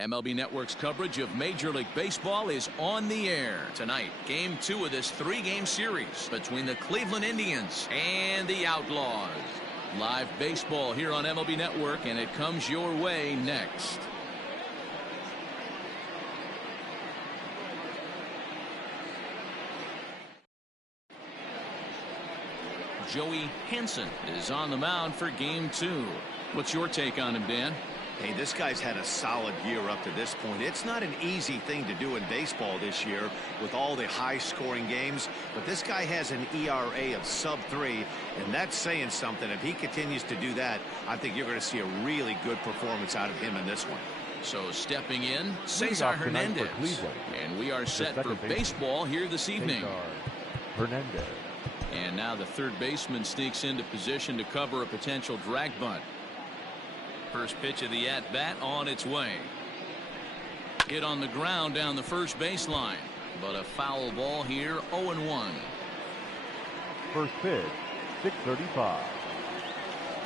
MLB Network's coverage of Major League Baseball is on the air tonight. Game 2 of this 3-game series between the Cleveland Indians and the Outlaws. Live baseball here on MLB Network, and it comes your way next. Joey Hansen is on the mound for Game 2. What's your take on him, Dan? Hey, this guy's had a solid year up to this point. It's not an easy thing to do in baseball this year with all the high-scoring games, but this guy has an ERA of sub-3, and that's saying something. If he continues to do that, I think you're going to see a really good performance out of him in this one. So stepping in, Cesar Hernandez, and we are set for baseball here this evening. Hernandez. And now the third baseman sneaks into position to cover a potential drag bunt. First pitch of the at-bat on its way. Hit on the ground down the first baseline, but a foul ball here, 0-1. First pitch, 6:35.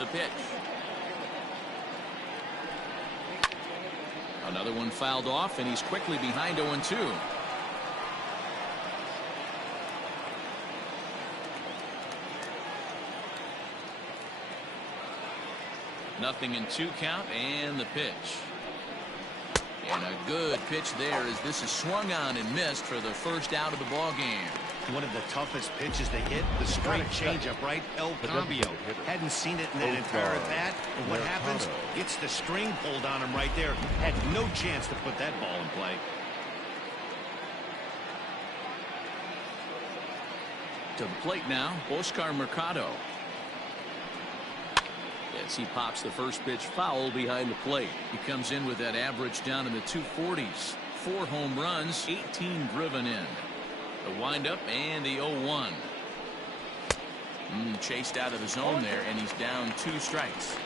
The pitch. Another one fouled off, and he's quickly behind 0-2. Nothing in 2 count, and the pitch. And a good pitch there as this is swung on and missed for the first out of the ball game. One of the toughest pitches to hit, the straight changeup, right? El Cambio. Hadn't seen it in that entire at bat. And what happens? Gets the string pulled on him right there. Had no chance to put that ball in play. To the plate now, Oscar Mercado. As he pops the first pitch foul behind the plate. He comes in with that average down in the 240s. 4 home runs, 18 driven in. The windup and the 0-1. Chased out of the zone there, and he's down 2 strikes.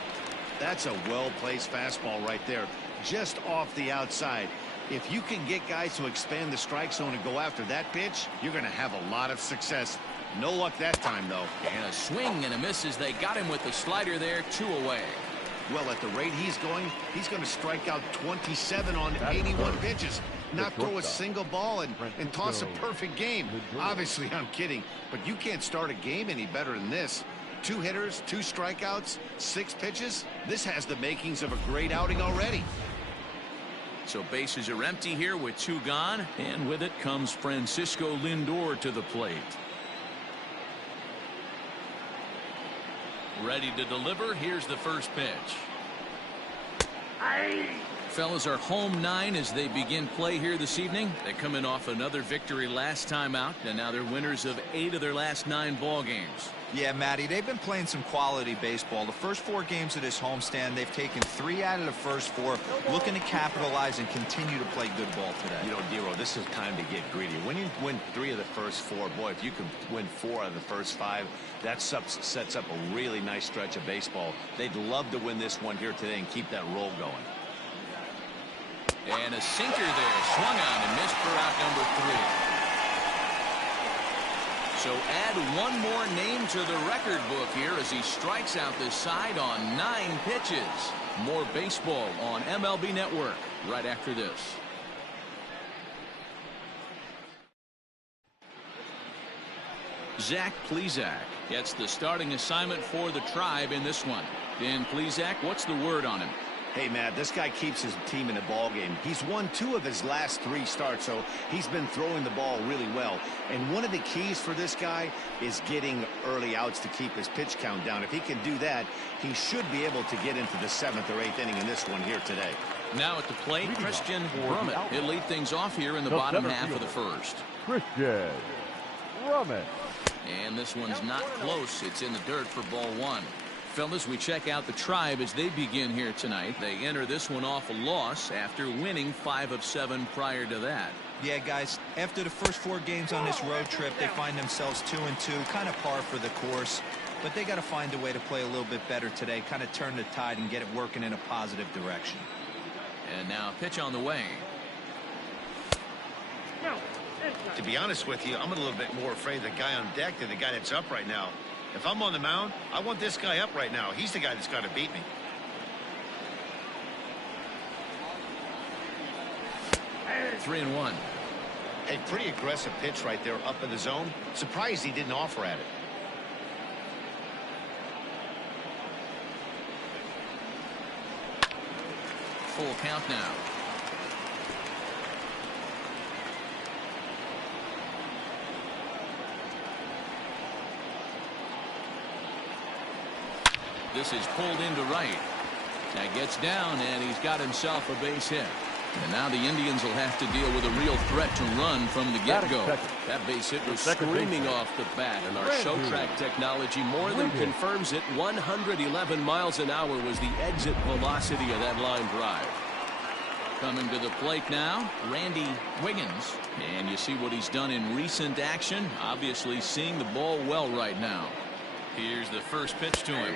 That's a well-placed fastball right there, just off the outside. If you can get guys to expand the strike zone and go after that pitch, you're going to have a lot of success. No luck that time, though. And a swing and a miss as they got him with the slider there, 2 away. Well, at the rate he's going to strike out 27 on 81 pitches. Not throw a single ball and toss a perfect game. Obviously, I'm kidding, but you can't start a game any better than this. 2 hitters, 2 strikeouts, 6 pitches. This has the makings of a great outing already. So bases are empty here with 2 gone, and with it comes Francisco Lindor to the plate. Ready to deliver. Here's the first pitch. Fellas are home 9 as they begin play here this evening. They come in off another victory last time out, and now they're winners of 8 of their last 9 ball games. Yeah, Matty, they've been playing some quality baseball. The first 4 games of this homestand, they've taken 3 out of the first 4, looking to capitalize and continue to play good ball today. You know, Dero, this is time to get greedy. When you win 3 of the first 4, boy, if you can win 4 out of the first 5, that sets up a really nice stretch of baseball. They'd love to win this one here today and keep that roll going. And a sinker there, swung on and missed for out number 3. So add one more name to the record book here as he strikes out this side on 9 pitches. More baseball on MLB Network right after this. Zach Plesac gets the starting assignment for the Tribe in this one. Dan Plesac, what's the word on him? Hey, Matt, this guy keeps his team in the ball game. He's won 2 of his last 3 starts, so he's been throwing the ball really well. And one of the keys for this guy is getting early outs to keep his pitch count down. If he can do that, he should be able to get into the 7th or 8th inning in this one here today. Now at the plate, Christian Brummett. He'll lead things off here in the bottom half of the first. Christian Brummett. And this one's not close. It's in the dirt for ball 1. Fellas, we check out the Tribe as they begin here tonight. They enter this one off a loss after winning 5 of 7 prior to that. Yeah, guys, after the first 4 games on this road trip, they find themselves 2-2, kind of par for the course. But they got to find a way to play a little bit better today, kind of turn the tide and get it working in a positive direction. And now pitch on the way. To be honest with you, I'm a little bit more afraid of the guy on deck than the guy that's up right now. If I'm on the mound, I want this guy up right now. He's the guy that's got to beat me. 3-1. A pretty aggressive pitch right there up in the zone. Surprised he didn't offer at it. Full count now. This is pulled into right. Now gets down, and he's got himself a base hit. And now the Indians will have to deal with a real threat to run from the get-go. That base hit was screaming off the bat, and our show track technology more than confirms it. 111 miles an hour was the exit velocity of that line drive. Coming to the plate now, Randy Wiggins. And you see what he's done in recent action. Obviously seeing the ball well right now. Here's the first pitch to him.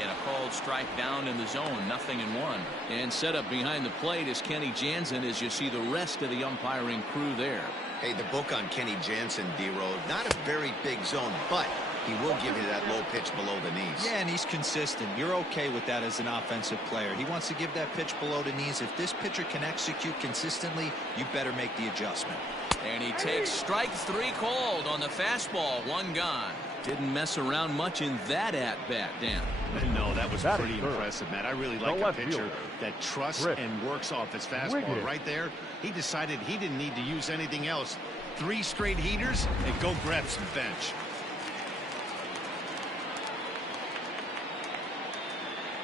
And a called strike down in the zone, 0-1. And set up behind the plate is Kenny Jansen as you see the rest of the umpiring crew there. Hey, the book on Kenny Jansen, D-Row, not a very big zone, but he will give you that low pitch below the knees. Yeah, and he's consistent. You're okay with that as an offensive player. He wants to give that pitch below the knees. If this pitcher can execute consistently, you better make the adjustment. And he takes strike 3 called on the fastball, 1 gone. Didn't mess around much in that at-bat, Dan. No, that was pretty impressive, Matt. I really like a pitcher that trusts and works off his fastball. Right there, he decided he didn't need to use anything else. 3 straight heaters and go grab some bench.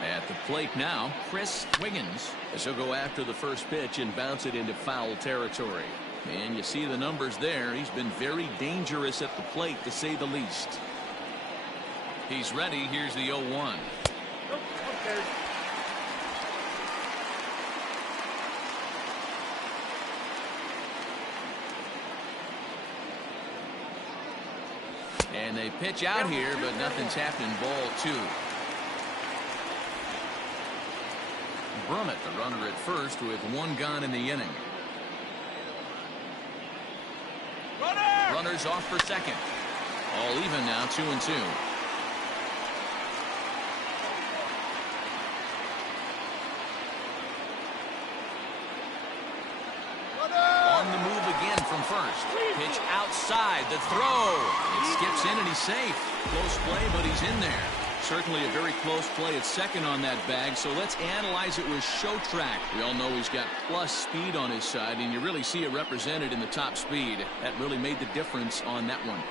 At the plate now, Chris Wiggins, as he'll go after the first pitch and bounce it into foul territory. And you see the numbers there. He's been very dangerous at the plate, to say the least. He's ready. Here's the 0-1. Okay. And they pitch out here, but nothing's happening. Ball 2. Brummett, the runner at first, with 1 gone in the inning. Runners off for second. All even now, 2-2. On the move again from first. Pitch outside, the throw. It skips in and he's safe. Close play, but he's in there. Certainly a very close play at second on that bag, so let's analyze it with show track. We all know he's got plus speed on his side, and you really see it represented in the top speed. That really made the difference on that one.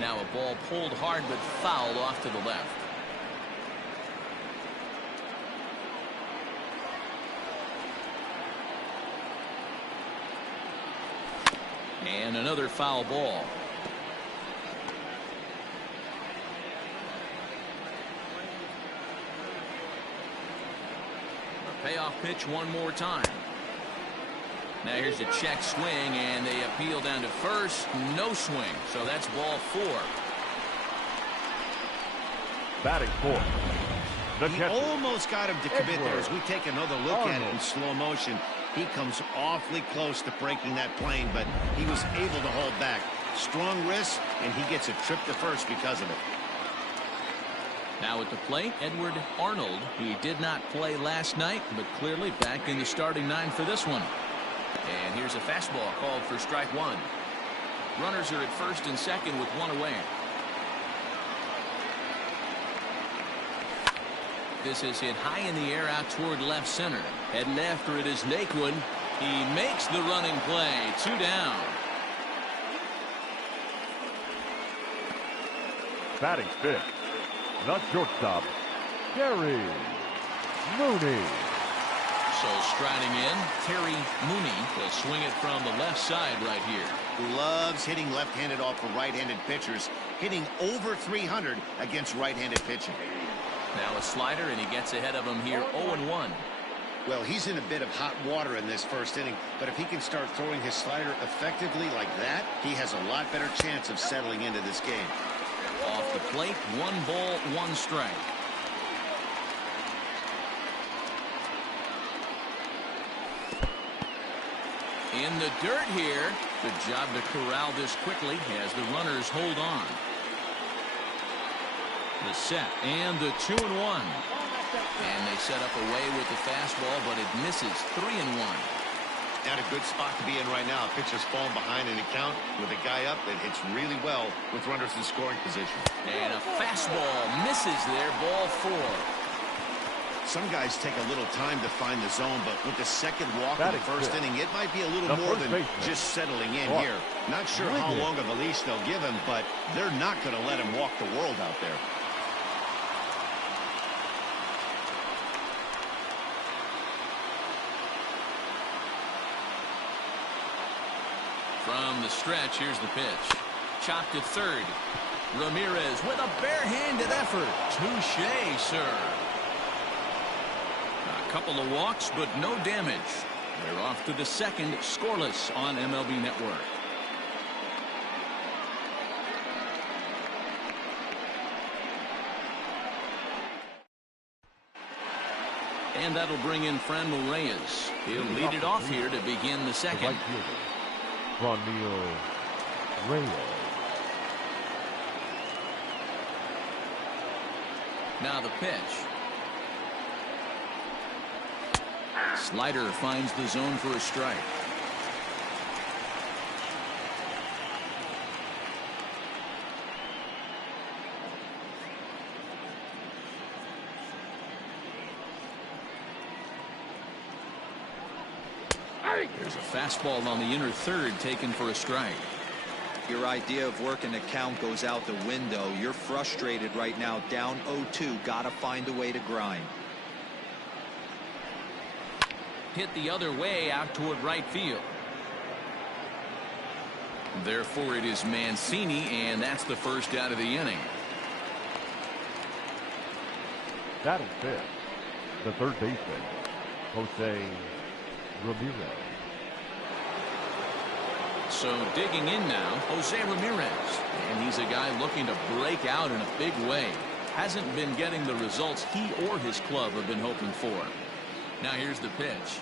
Now a ball pulled hard but fouled off to the left. And another foul ball. A payoff pitch one more time. Now here's a check swing, and they appeal down to first. No swing, so that's ball 4. Batting 4. He almost got him to commit there. As we take another look at it in slow motion, he comes awfully close to breaking that plane, but he was able to hold back. Strong wrist, and he gets a trip to first because of it. Now at the plate, Edward Arnold. He did not play last night, but clearly back in the starting 9 for this one. And here's a fastball called for strike 1. Runners are at first and second with 1 away. This is hit high in the air out toward left center. Heading after it is Naquin. He makes the running play. 2 down. Batting 5th. The shortstop, Terry Mooney. So striding in, Terry Mooney will swing it from the left side right here. Loves hitting left-handed off of right-handed pitchers, hitting over 300 against right-handed pitching. Now a slider, and he gets ahead of him here, 0-1. Well, he's in a bit of hot water in this first inning, but if he can start throwing his slider effectively like that, he has a lot better chance of settling into this game. Off the plate, 1 ball, 1 strike. In the dirt here. Good job to corral this quickly as the runners hold on. The set and the 2-1. And they set up away with the fastball, but it misses. 3-1. Not a good spot to be in right now. Pitcher's falling behind in the count with a guy up that hits really well with runners in scoring position. And a fastball misses there. Ball 4. Some guys take a little time to find the zone, but with the second walk in the first inning, it might be a little more than just settling in here. Not sure how long of a leash they'll give him, but they're not going to let him walk the world out there. From the stretch, here's the pitch. Chopped at third. Ramirez with a barehanded effort. Touche, sir. A couple of walks, but no damage. They're off to the second, scoreless on MLB Network. And that'll bring in Franmil Reyes. He'll lead it off here to begin the second. Franmil Reyes. Now the pitch. Slider finds the zone for a strike. There's a fastball on the inner third taken for a strike. Your idea of working the count goes out the window. You're frustrated right now, down 0-2. Gotta find a way to grind. Hit the other way out toward right field. Therefore, it is Mancini, and that's the first out of the inning. That is fifth. The third baseman, Jose Ramirez. So digging in now, Jose Ramirez. And he's a guy looking to break out in a big way. Hasn't been getting the results he or his club have been hoping for. Now here's the pitch.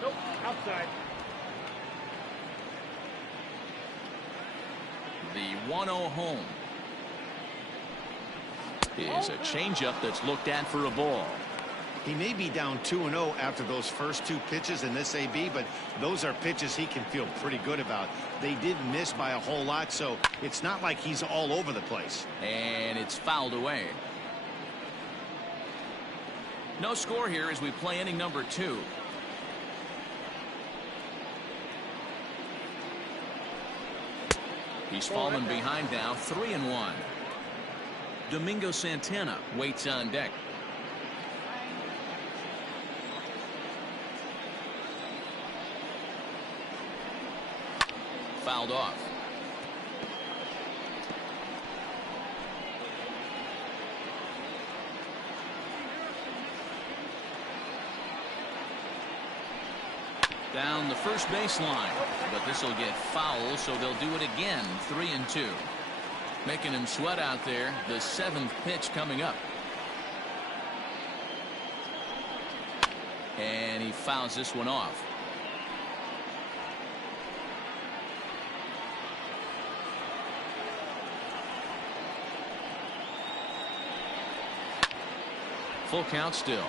Nope, outside. The 1-0 home. Is a changeup that's looked at for a ball. He may be down 2-0 after those first two pitches in this AB, but those are pitches he can feel pretty good about. They did miss by a whole lot, so it's not like he's all over the place. And it's fouled away. No score here as we play inning number 2. He's fallen behind now, 3-1. Domingo Santana waits on deck. Fouled off. Down the first baseline, but this will get foul, so they'll do it again. 3-2. Making him sweat out there. The 7th pitch coming up. And he fouls this one off. Full count still.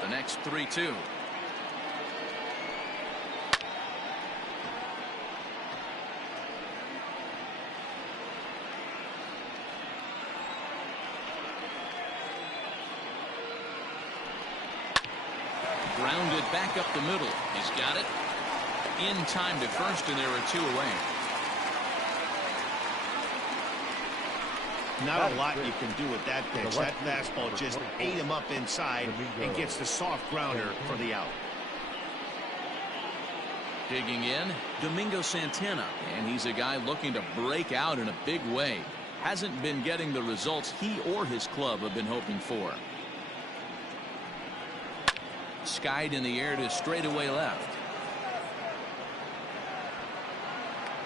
The next 3-2. Grounded back up the middle. He's got it. In time to first, and there are 2 away. Not a lot you can do with that pitch. That fastball just ate him up inside and gets the soft grounder for the out. Digging in, Domingo Santana, and he's a guy looking to break out in a big way. Hasn't been getting the results he or his club have been hoping for. Skied in the air to straightaway left.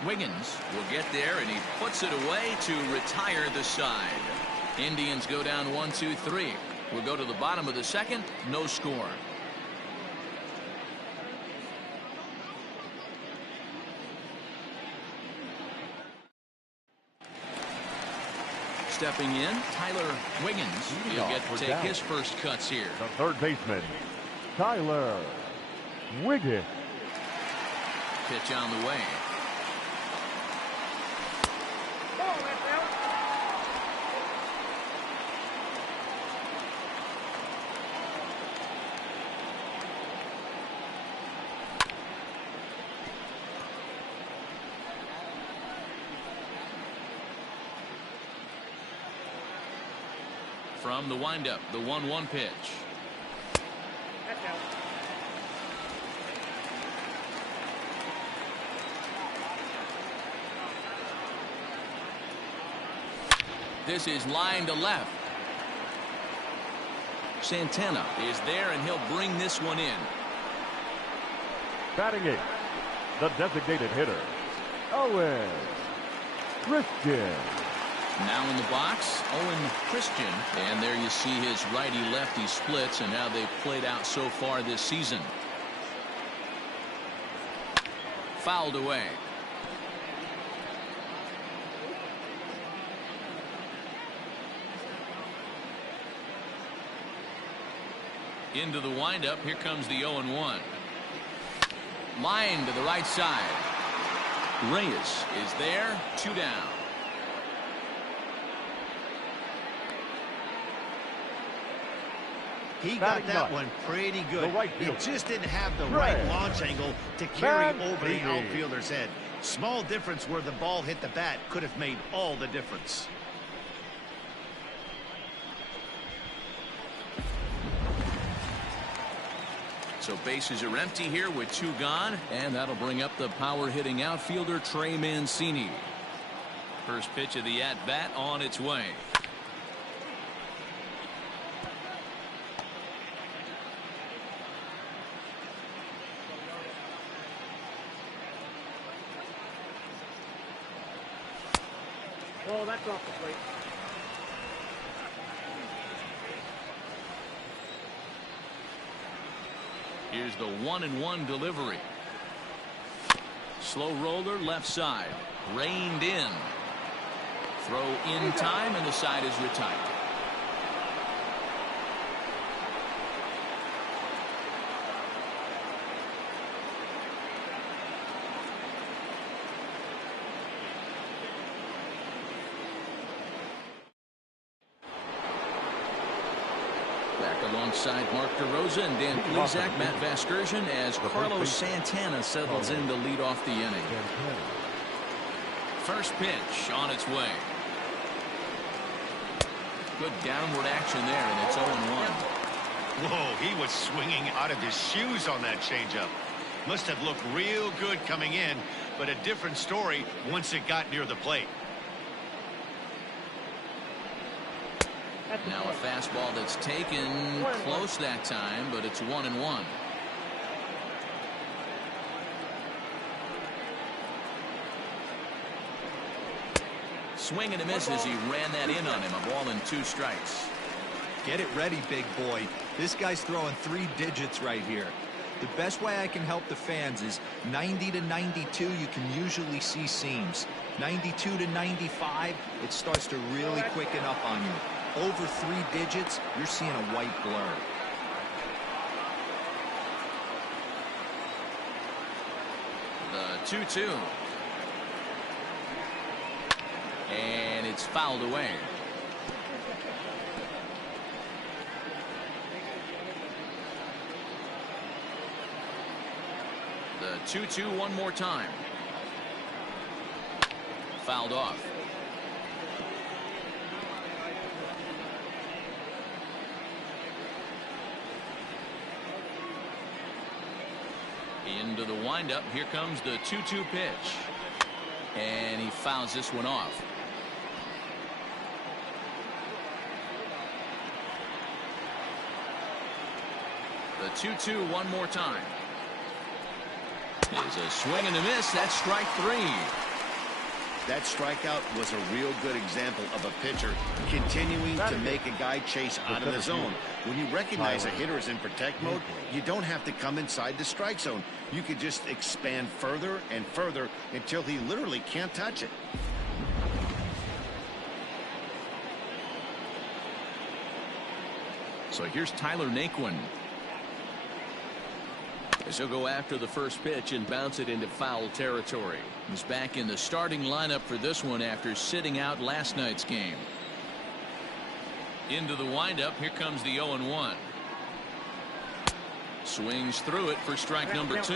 Wiggins will get there, and he puts it away to retire the side. Indians go down 1-2-3. We'll go to the bottom of the second. No score. stepping in, Tyler Wiggins. He'll get to take his first cuts here. The third baseman, Tyler Wiggins. Pitch on the way. From the windup, the 1-1 pitch. This is line to left. Santana is there, and he'll bring this one in. Batting eighth, the designated hitter, Owen Christian. Now in the box, Owen Christian. And there you see his righty-lefty splits and how they've played out so far this season. Fouled away. Into the windup. Here comes the 0-1. Line to the right side. Reyes is there. 2 down. He got that one pretty good. He just didn't have the right launch angle to carry over the outfielder's head. Small difference where the ball hit the bat could have made all the difference. So bases are empty here with 2 gone, and that'll bring up the power-hitting outfielder Trey Mancini. First pitch of the at-bat on its way. Oh, that's off the plate. Here's the 1-1 delivery. Slow roller left side. Reined in. Throw in time, and the side is retired. Alongside Mark DeRosa and Dan Plesac, Matt Vasgersian, as Carlos Santana settles in to lead off the inning. First pitch on its way. Good downward action there, and it's 0-1. Whoa, he was swinging out of his shoes on that changeup. Must have looked real good coming in, but a different story once it got near the plate. Now a fastball that's taken close that time, but it's 1-1. Swing and a miss as he ran that in on him. A ball and 2 strikes. Get it ready, big boy. This guy's throwing 3 digits right here. The best way I can help the fans is 90 to 92. You can usually see seams. 92 to 95, it starts to really quicken up on you. Over 3 digits, you're seeing a white blur. The 2-2. And it's fouled away. The 2-2 one more time. Fouled off. Into the windup. Here comes the 2-2 pitch. And he fouls this one off. The 2-2 one more time. Is a swing and a miss. That's strike 3. That strikeout was a real good example of a pitcher continuing to make a guy chase out of the zone. When you recognize a hitter is in protect mode, you don't have to come inside the strike zone. You could just expand further and further until he literally can't touch it. So here's Tyler Naquin. As he'll go after the first pitch and bounce it into foul territory. He's back in the starting lineup for this one after sitting out last night's game. Into the windup. Here comes the 0-1. Swings through it for strike number 2.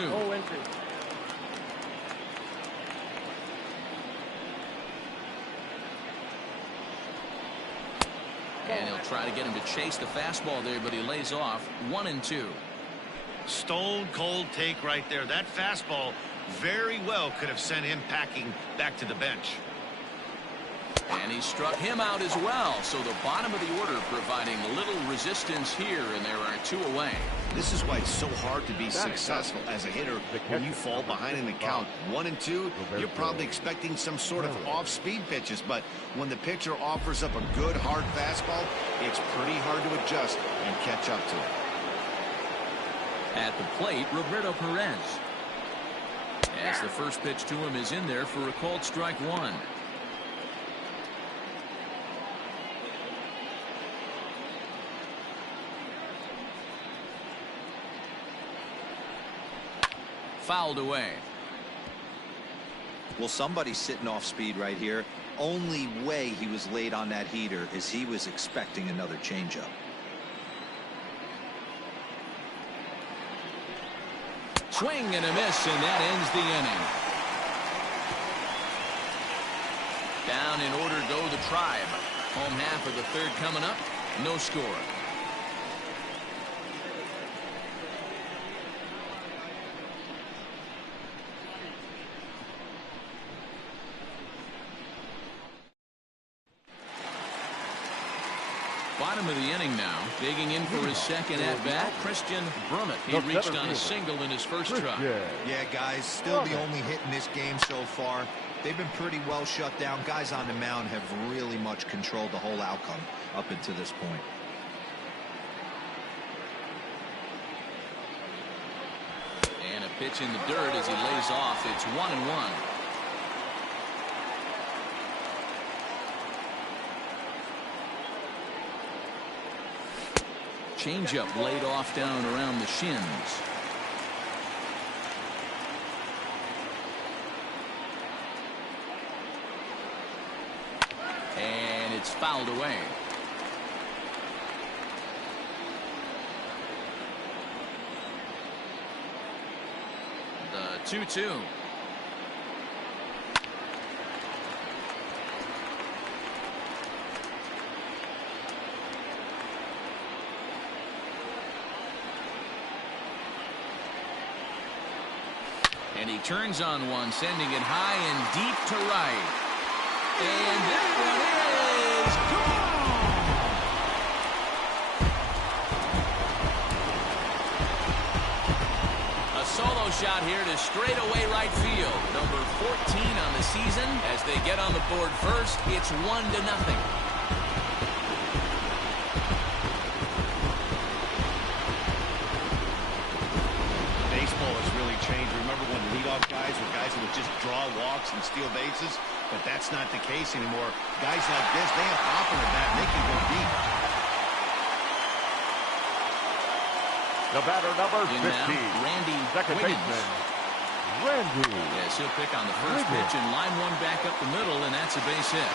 And he'll try to get him to chase the fastball there, but he lays off. 1-2. Stone cold take right there. That fastball very well could have sent him packing back to the bench. And he struck him out as well. So the bottom of the order providing little resistance here, and there are 2 away. This is why it's so hard to be successful as a hitter when you fall behind in the count 1-2. You're probably expecting some sort of off-speed pitches, but when the pitcher offers up a good hard fastball, it's pretty hard to adjust and catch up to it. At the plate, Roberto Perez. As the first pitch to him is in there for a called strike 1. Fouled away. Well, somebody's sitting off speed right here. Only way he was late on that heater is he was expecting another changeup. Swing and a miss, and that ends the inning. Down in order go the Tribe. Home half of the third coming up. No score. Bottom of the inning now. Digging in for his second at-bat, Christian Brummett. He reached on a single in his first try. Yeah, guys, still the only hit in this game so far. They've been pretty well shut down. Guys on the mound have really much controlled the whole outcome up until this point. And a pitch in the dirt as he lays off. It's 1-1. Changeup laid off down around the shins. And it's fouled away. The 2-2. And he turns on one, sending it high and deep to right. And that one is gone! A solo shot here to straightaway right field. Number 14 on the season. As they get on the board first, it's 1-0. Guys were guys who would just draw walks and steal bases, but that's not the case anymore. Guys like this, they have pop in the bat, and they can go deep. The batter number 50, Randy second baseman, Randy. Yes, he'll pick on the first pitch and line one back up the middle, and that's a base hit.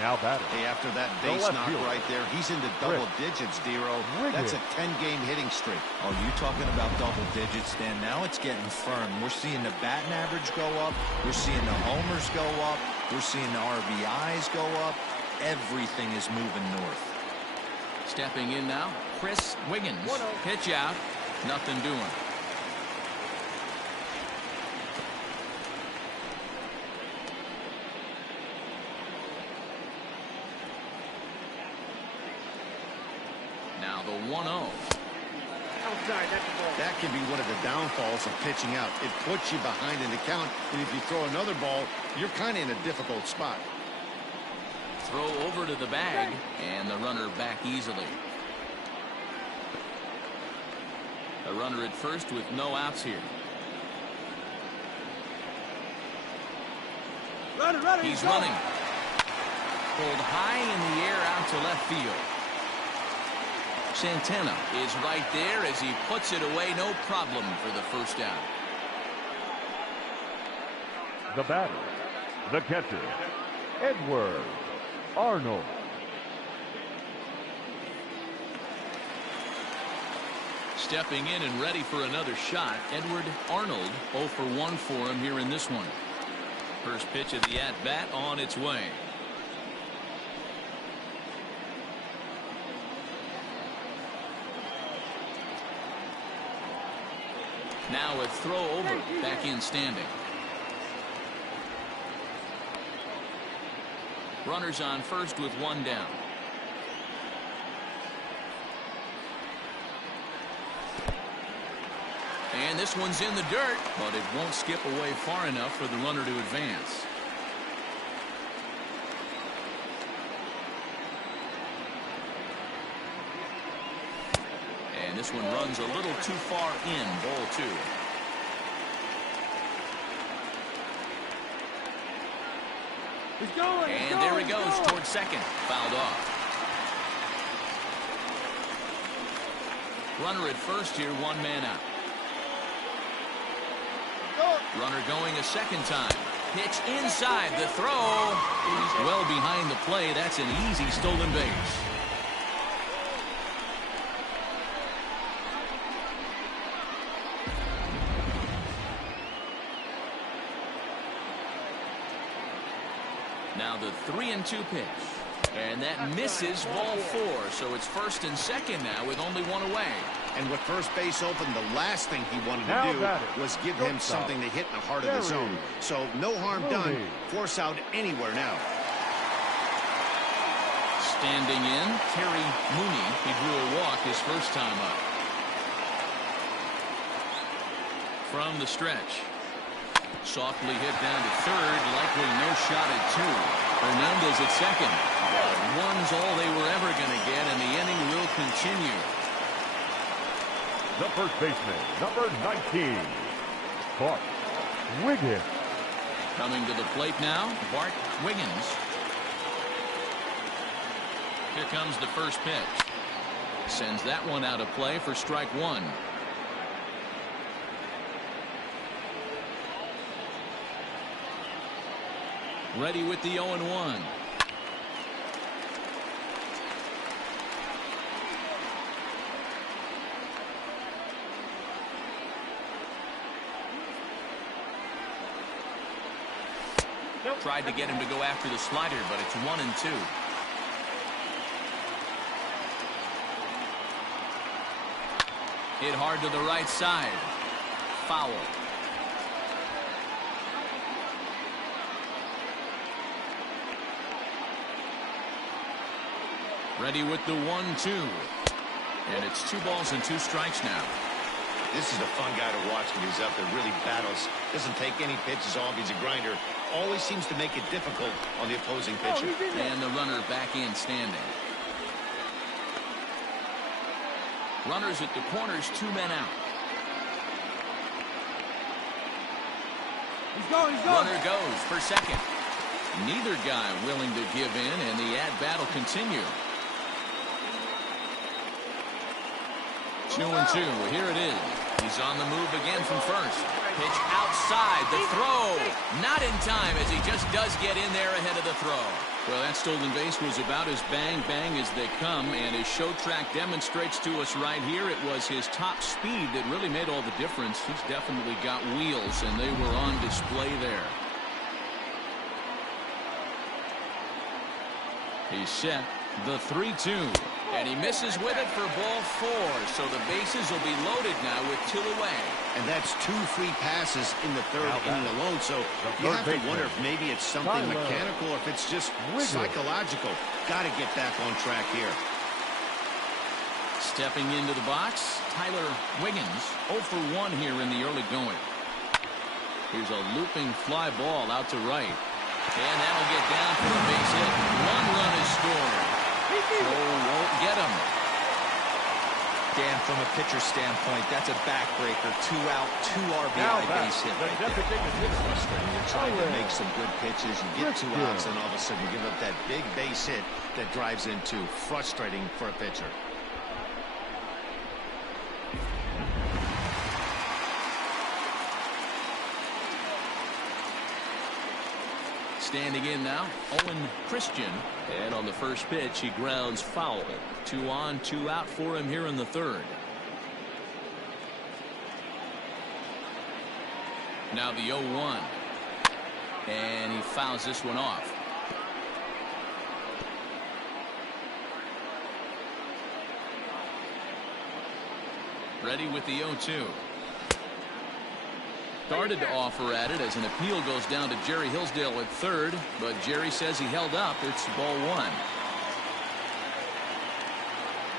Now batter. Hey, after that base knock right there, he's into double digits, D-Row. That's a 10-game hitting streak. Oh, you talking about double digits, Dan? Now it's getting firm. We're seeing the batting average go up. We're seeing the homers go up. We're seeing the RBIs go up. Everything is moving north. Stepping in now, Chris Wiggins. Pitch out. Nothing doing. Now the 1-0. That can be one of the downfalls of pitching out. It puts you behind in the count, and if you throw another ball, you're kind of in a difficult spot. Throw over to the bag, and the runner back easily. A runner at first with no outs here. He's running. Pulled high in the air out to left field. Santana is right there as he puts it away. No problem for the first down. The batter, the catcher, Edward Arnold. Stepping in and ready for another shot, Edward Arnold 0 for 1 for him here in this one. First pitch of the at-bat on its way. Now a throw over, back in standing. Runners on first with one down. And this one's in the dirt, but it won't skip away far enough for the runner to advance. And this one runs a little too far in, ball 2. And there he goes towards second, fouled off. Runner at first here, one man out. Runner going a second time. Pitch inside, the throw. He's well behind the play. That's an easy stolen base. Now the 3-2 pitch. And that misses, ball 4. So it's first and second now with only one away. And with first base open, the last thing he wanted to do was give him something to hit in the heart of the zone. So no harm done. Force out anywhere now. Standing in, Terry Mooney. He drew a walk his first time up. From the stretch. Softly hit down to third. Likely no shot at 2. Hernandez at second. But one's all they were ever going to get, and the inning will continue. The first baseman, number 19, Bart Wiggins. Coming to the plate now, Bart Wiggins. Here comes the first pitch. Sends that one out of play for strike 1. Ready with the 0-1. Tried to get him to go after the slider, but it's 1-2. Hit hard to the right side. Foul. Ready with the 1-2. And it's 2 balls and 2 strikes now. This is a fun guy to watch when he's out there, really battles. Doesn't take any pitches off. He's a grinder. Always seems to make it difficult on the opposing pitcher. And the runner back in standing. Runners at the corners, 2 men out. He's going. Runner goes for second. Neither guy willing to give in, and the at-bat will continue. 2-2. Here it is. He's on the move again from first. Pitch outside. The throw. Not in time, as he just does get in there ahead of the throw. Well, that stolen base was about as bang as they come, and his show track demonstrates to us right here it was his top speed that really made all the difference. He's definitely got wheels, and they were on display there. He's set. The 3-2. And he misses with it for ball 4. So the bases will be loaded now with 2 away. And that's 2 free passes in the 3rd inning alone. So you have to wonder if maybe it's something mechanical or if it's just psychological. Got to get back on track here. Stepping into the box, Tyler Wiggins 0 for 1 here in the early going. Here's a looping fly ball out to right. And that'll get down for a base hit. 1 run is scored. Throw won't get him. Dan, from a pitcher standpoint, that's a backbreaker. 2 out, 2 RBI base hit right there. Frustrating. You're trying to make some good pitches. You get 2 outs, and all of a sudden you give up that big base hit that drives in 2. Frustrating for a pitcher. Standing in now, Owen Christian. And on the first pitch, he grounds foul. 2 on, 2 out for him here in the third. Now the 0-1. And he fouls this one off. Ready with the 0-2. Started to offer at it as an appeal goes down to Jerry Hillsdale at third, but Jerry says he held up. It's ball 1.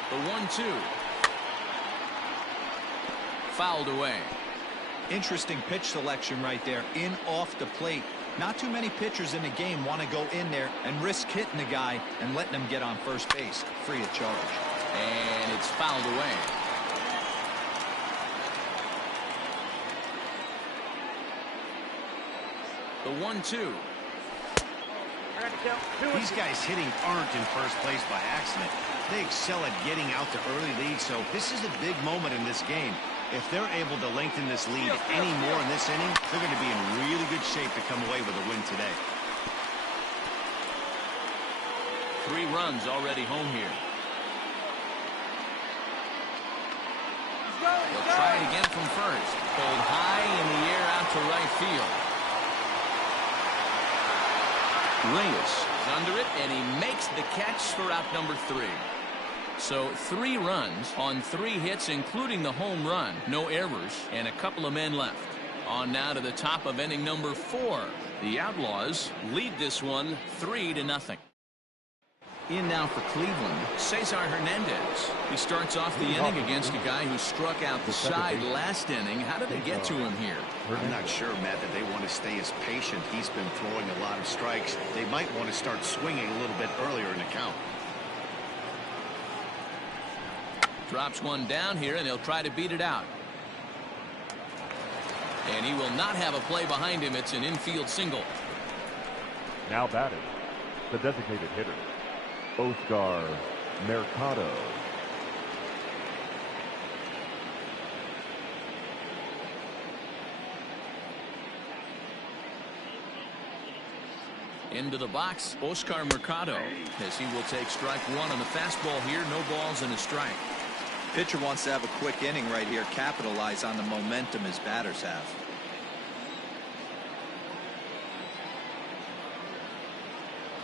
The 1-2. Fouled away. Interesting pitch selection right there, in off the plate. Not too many pitchers in the game want to go in there and risk hitting the guy and letting him get on first base free of charge. And it's fouled away. The 1-2. These guys hitting aren't in first place by accident. They excel at getting out to early leads, so this is a big moment in this game. If they're able to lengthen this lead any more in this inning, they're going to be in really good shape to come away with a win today. 3 runs already home here. They'll try it again from first. Pulled high in the air out to right field. Reyes is under it, and he makes the catch for out number 3. So 3 runs on 3 hits, including the home run. No errors, and a couple of men left. On now to the top of inning number 4. The Outlaws lead this one 3-0. In now for Cleveland, Cesar Hernandez. He starts off the inning against a guy who struck out the side last inning. How did they get to him here? I'm not sure, Matt, that they want to stay as patient. He's been throwing a lot of strikes. They might want to start swinging a little bit earlier in the count. Drops one down here, and he'll try to beat it out. And he will not have a play behind him. It's an infield single. Now batting, the designated hitter, Oscar Mercado. Into the box, Oscar Mercado, as he will take strike 1 on the fastball here. No balls and a strike. Pitcher wants to have a quick inning right here, capitalize on the momentum his batters have.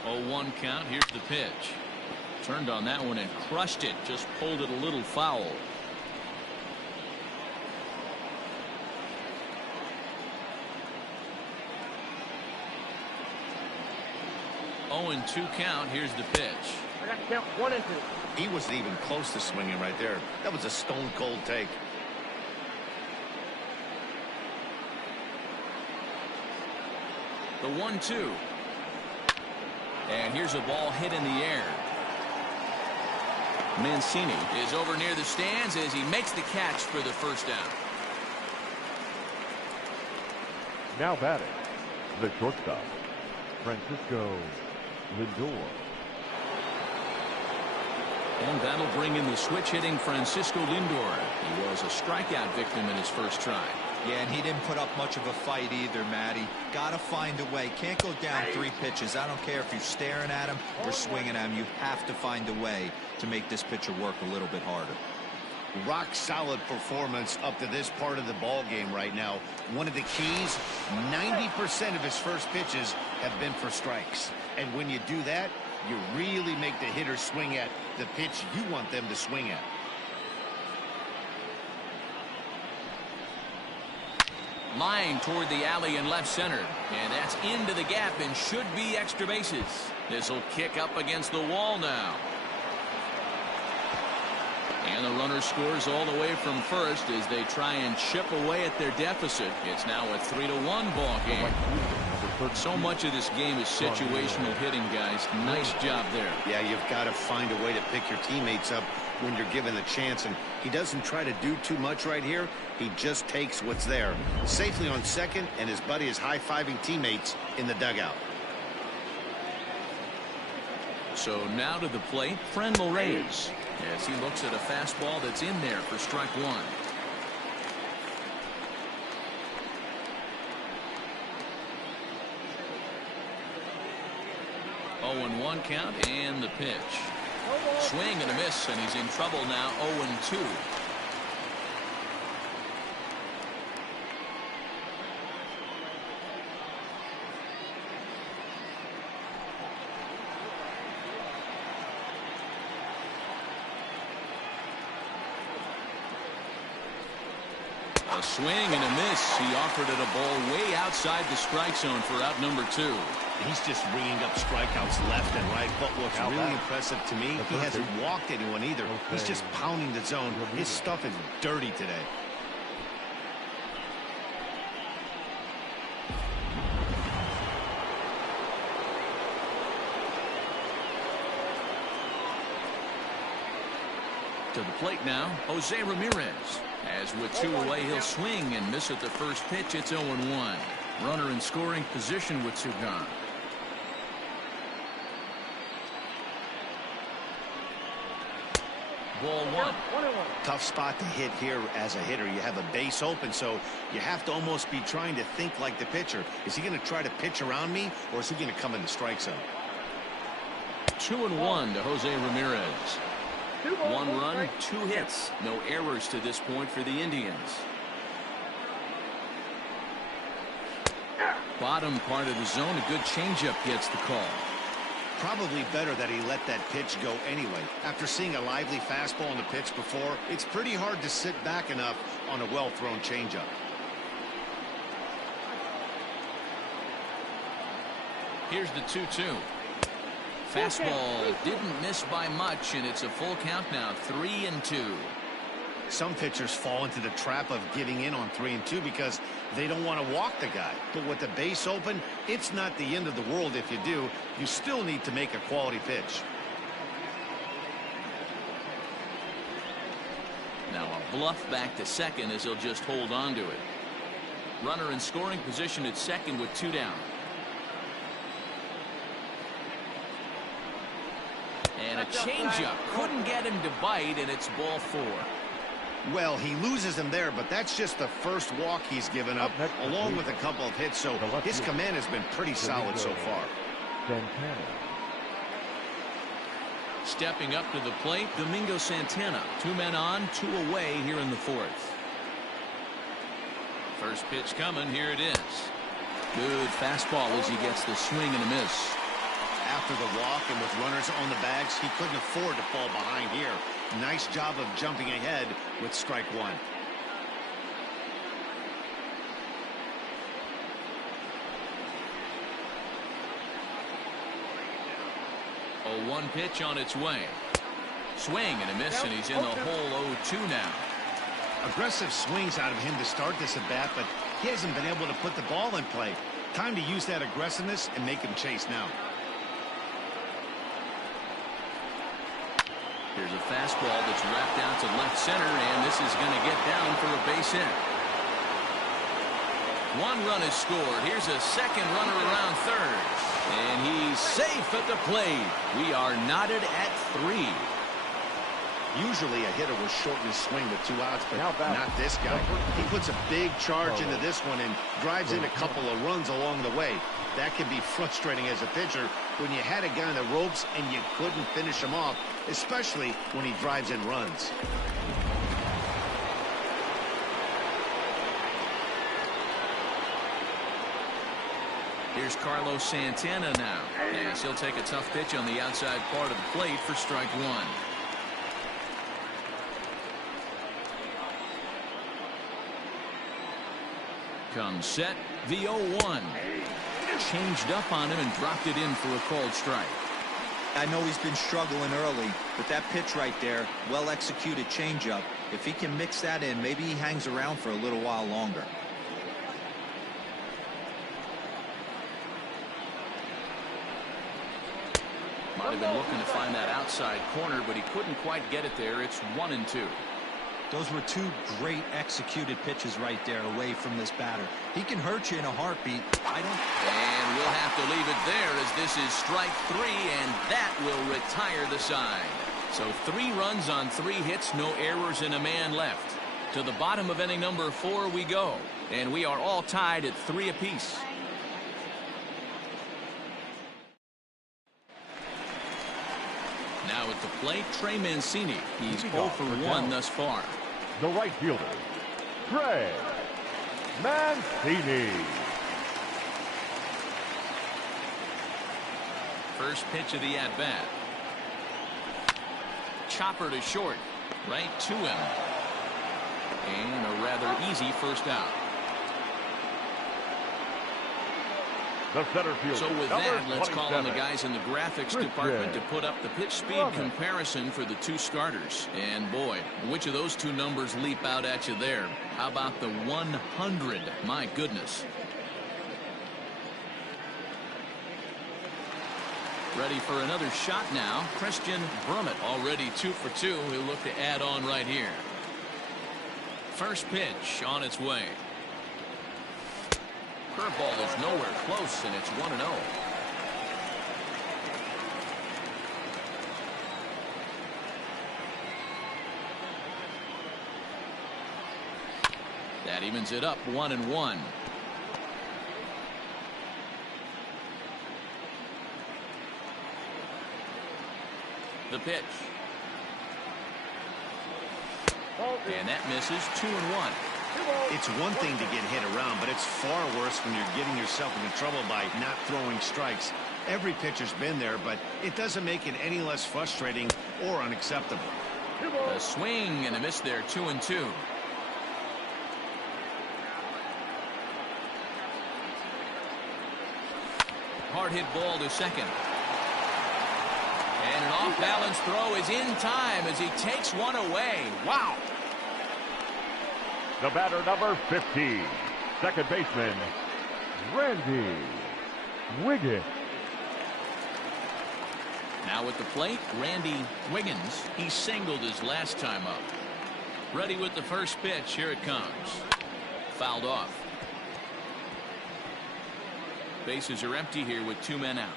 Oh, 1 count. Here's the pitch. Turned on that one and crushed it. Just pulled it a little foul. Oh, and 2 count. Here's the pitch. I got to count 1 and 2. He wasn't even close to swinging right there. That was a stone-cold take. The 1-2. And here's a ball hit in the air. Mancini is over near the stands as he makes the catch for the first down. Now batting, the shortstop, Francisco Lindor. And that'll bring in the switch-hitting Francisco Lindor. He was a strikeout victim in his first try. Yeah, and he didn't put up much of a fight either, Matty. Got to find a way. Can't go down 3 pitches. I don't care if you're staring at him or swinging at him. You have to find a way to make this pitcher work a little bit harder. Rock solid performance up to this part of the ball game right now. One of the keys, 90% of his first pitches have been for strikes. And when you do that, you really make the hitter swing at the pitch you want them to swing at. Line toward the alley in left center. And that's into the gap and should be extra bases. This will kick up against the wall now. And the runner scores all the way from first as they try and chip away at their deficit. It's now a 3-1 ball game. So much of this game is situational hitting, guys. Nice job there. Yeah, you've got to find a way to pick your teammates up when you're given the chance, and he doesn't try to do too much right here. He just takes what's there. Safely on second, and his buddy is high-fiving teammates in the dugout. So now to the plate, Friend will raise as he looks at a fastball that's in there for strike one. Oh, 1 count and the pitch. Swing and a miss, and he's in trouble now. 0-2. A swing and a miss. He offered it a ball way outside the strike zone for out number 2. He's just ringing up strikeouts left and right, but what's really impressive to me, he hasn't walked anyone either. He's just pounding the zone. His stuff is dirty today. To the plate now, Jose Ramirez. As with 2 away, he'll swing and miss at the first pitch. It's 0-1. Runner in scoring position with 2 gone. Ball 1. Tough spot to hit here as a hitter. You have a base open, so you have to almost be trying to think like the pitcher. Is he going to try to pitch around me, or is he going to come in the strike zone? 2-1 to Jose Ramirez. 1 run, 2 hits. No errors to this point for the Indians. Bottom part of the zone, a good changeup gets the call. Probably better that he let that pitch go anyway. After seeing a lively fastball on the pitch before, it's pretty hard to sit back enough on a well-thrown changeup. Here's the 2-2. Fastball didn't miss by much, and it's a full count now, 3-2. Some pitchers fall into the trap of giving in on 3-2 because they don't want to walk the guy. But with the base open, it's not the end of the world if you do. You still need to make a quality pitch. Now a bluff back to second as he'll just hold on to it. Runner in scoring position at second with 2 down. And a changeup couldn't get him to bite, and it's ball 4. Well, he loses him there, but that's just the first walk he's given up, along with a couple of hits, so his command has been pretty solid so far. Stepping up to the plate, Domingo Santana. 2 men on, 2 away here in the 4th. First pitch coming, here it is. Good fastball as he gets the swing and a miss. After the walk and with runners on the bags, he couldn't afford to fall behind here. Nice job of jumping ahead with strike 1. A 1 pitch on its way. Swing and a miss, and he's in the hole 0-2 now. Aggressive swings out of him to start this at bat, but he hasn't been able to put the ball in play. Time to use that aggressiveness and make him chase now. Here's a fastball that's wrapped out to left center, and this is going to get down for a base hit. 1 run is scored. Here's a second runner around third. And he's safe at the plate. We are knotted at 3. Usually a hitter will shorten his swing with 2 outs, but not this guy. He puts a big charge into this one and drives in a couple of runs along the way. That can be frustrating as a pitcher when you had a guy on the ropes and you couldn't finish him off, especially when he drives in runs. Here's Carlos Santana now. Yes, he'll take a tough pitch on the outside part of the plate for strike 1. Comes set, the 0-1. Changed up on him and dropped it in for a called strike. I know he's been struggling early, but that pitch right there, well executed changeup. If he can mix that in, maybe he hangs around for a little while longer. Might have been looking to find that outside corner, but he couldn't quite get it there. It's 1-2. Those were two great executed pitches right there away from this batter. He can hurt you in a heartbeat. And we'll have to leave it there as this is strike 3, and that will retire the side. So 3 runs on 3 hits, no errors, and a man left. To the bottom of inning number 4 we go, and we are all tied at 3 apiece. Now at the plate, Trey Mancini. He's 0 for 1 thus far. The right fielder, Trey Mancini. First pitch of the at-bat. Chopper to short, right to him. And a rather easy first out. The center fielder. So with that, let's call on the guys in the graphics department to put up the pitch speed comparison for the 2 starters. And boy, which of those 2 numbers leap out at you there? How about the 100? My goodness. Ready for another shot now. Christian Brummett already 2 for 2. He'll look to add on right here. First pitch on its way. Curveball is nowhere close, and it's 1-0. That evens it up 1-1. The pitch. And that misses 2-1. It's one thing to get hit around, but it's far worse when you're getting yourself into trouble by not throwing strikes. Every pitcher's been there, but it doesn't make it any less frustrating or unacceptable. A swing and a miss there, 2-2. Hard hit ball to second. And an off-balance throw is in time as he takes one away. Wow. The batter, number 50, second baseman, Randy Wiggins. Now at the plate, Randy Wiggins. He singled his last time up. Ready with the first pitch. Here it comes. Fouled off. Bases are empty here with 2 men out.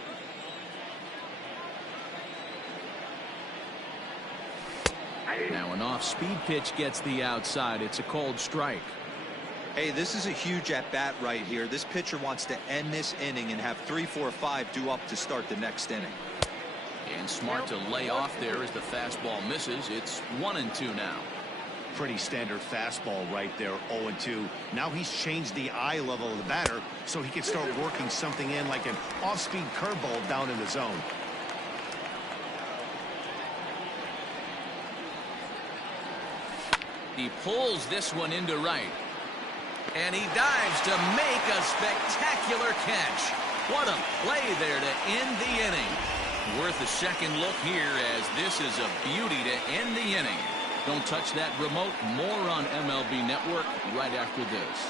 Now an off-speed pitch gets the outside. It's a cold strike. Hey, this is a huge at-bat right here. This pitcher wants to end this inning and have 3, 4, 5 due up to start the next inning. And smart to lay off there as the fastball misses. It's 1-2 now. Pretty standard fastball right there, 0-2. Now he's changed the eye level of the batter so he can start working something in like an off-speed curveball down in the zone. He pulls this one into right. And he dives to make a spectacular catch. What a play there to end the inning. Worth a second look here as this is a beauty to end the inning. Don't touch that remote. More on MLB Network right after this.